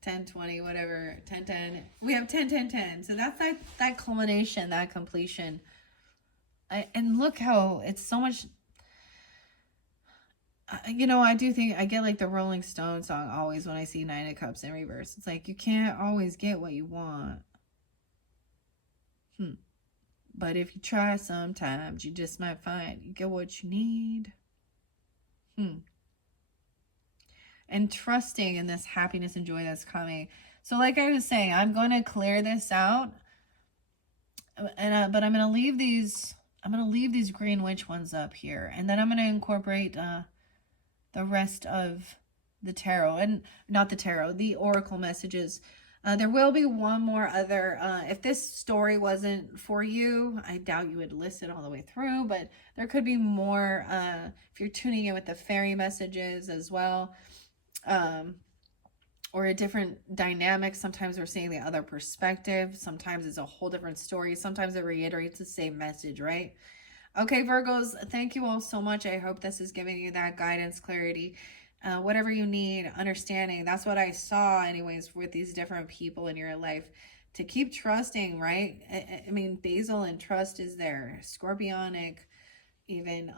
10, 20, whatever, 10, 10. We have 10, 10, 10. So that's that culmination, that completion. And look how it's so much... You know, I do think I get like the Rolling Stone song always when I see 9 of Cups in reverse. It's like you can't always get what you want. But if you try sometimes, you just might find you get what you need. and trusting in this happiness and joy that's coming. So like I was saying, I'm going to clear this out, and but I'm going to leave these green witch ones up here, and then I'm going to incorporate the rest of the tarot, and not the tarot, the oracle messages. There will be one more other. If this story wasn't for you, I doubt you would listen all the way through, but there could be more if you're tuning in with the fairy messages as well. Or a different dynamic. Sometimes we're seeing the other perspective. Sometimes it's a whole different story. Sometimes it reiterates the same message, right? Okay, Virgos, thank you all so much. I hope this is giving you that guidance, clarity, whatever you need, understanding. That's what I saw anyways with these different people in your life. To keep trusting, right? I mean, basil and trust is there. Scorpionic, even.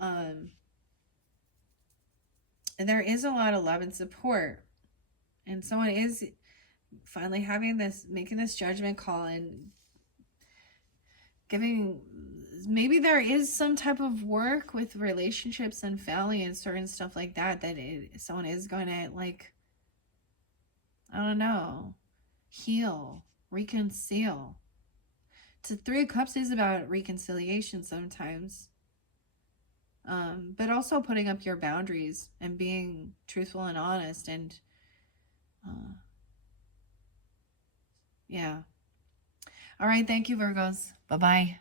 And there is a lot of love and support. And someone is finally having this, making this judgment call and giving, maybe there is some type of work with relationships and family and certain stuff like that, someone is going to, like, I don't know, heal, reconcile. The Three of Cups is about reconciliation sometimes. But also putting up your boundaries and being truthful and honest, and yeah. All right, thank you, Virgos. Bye-bye.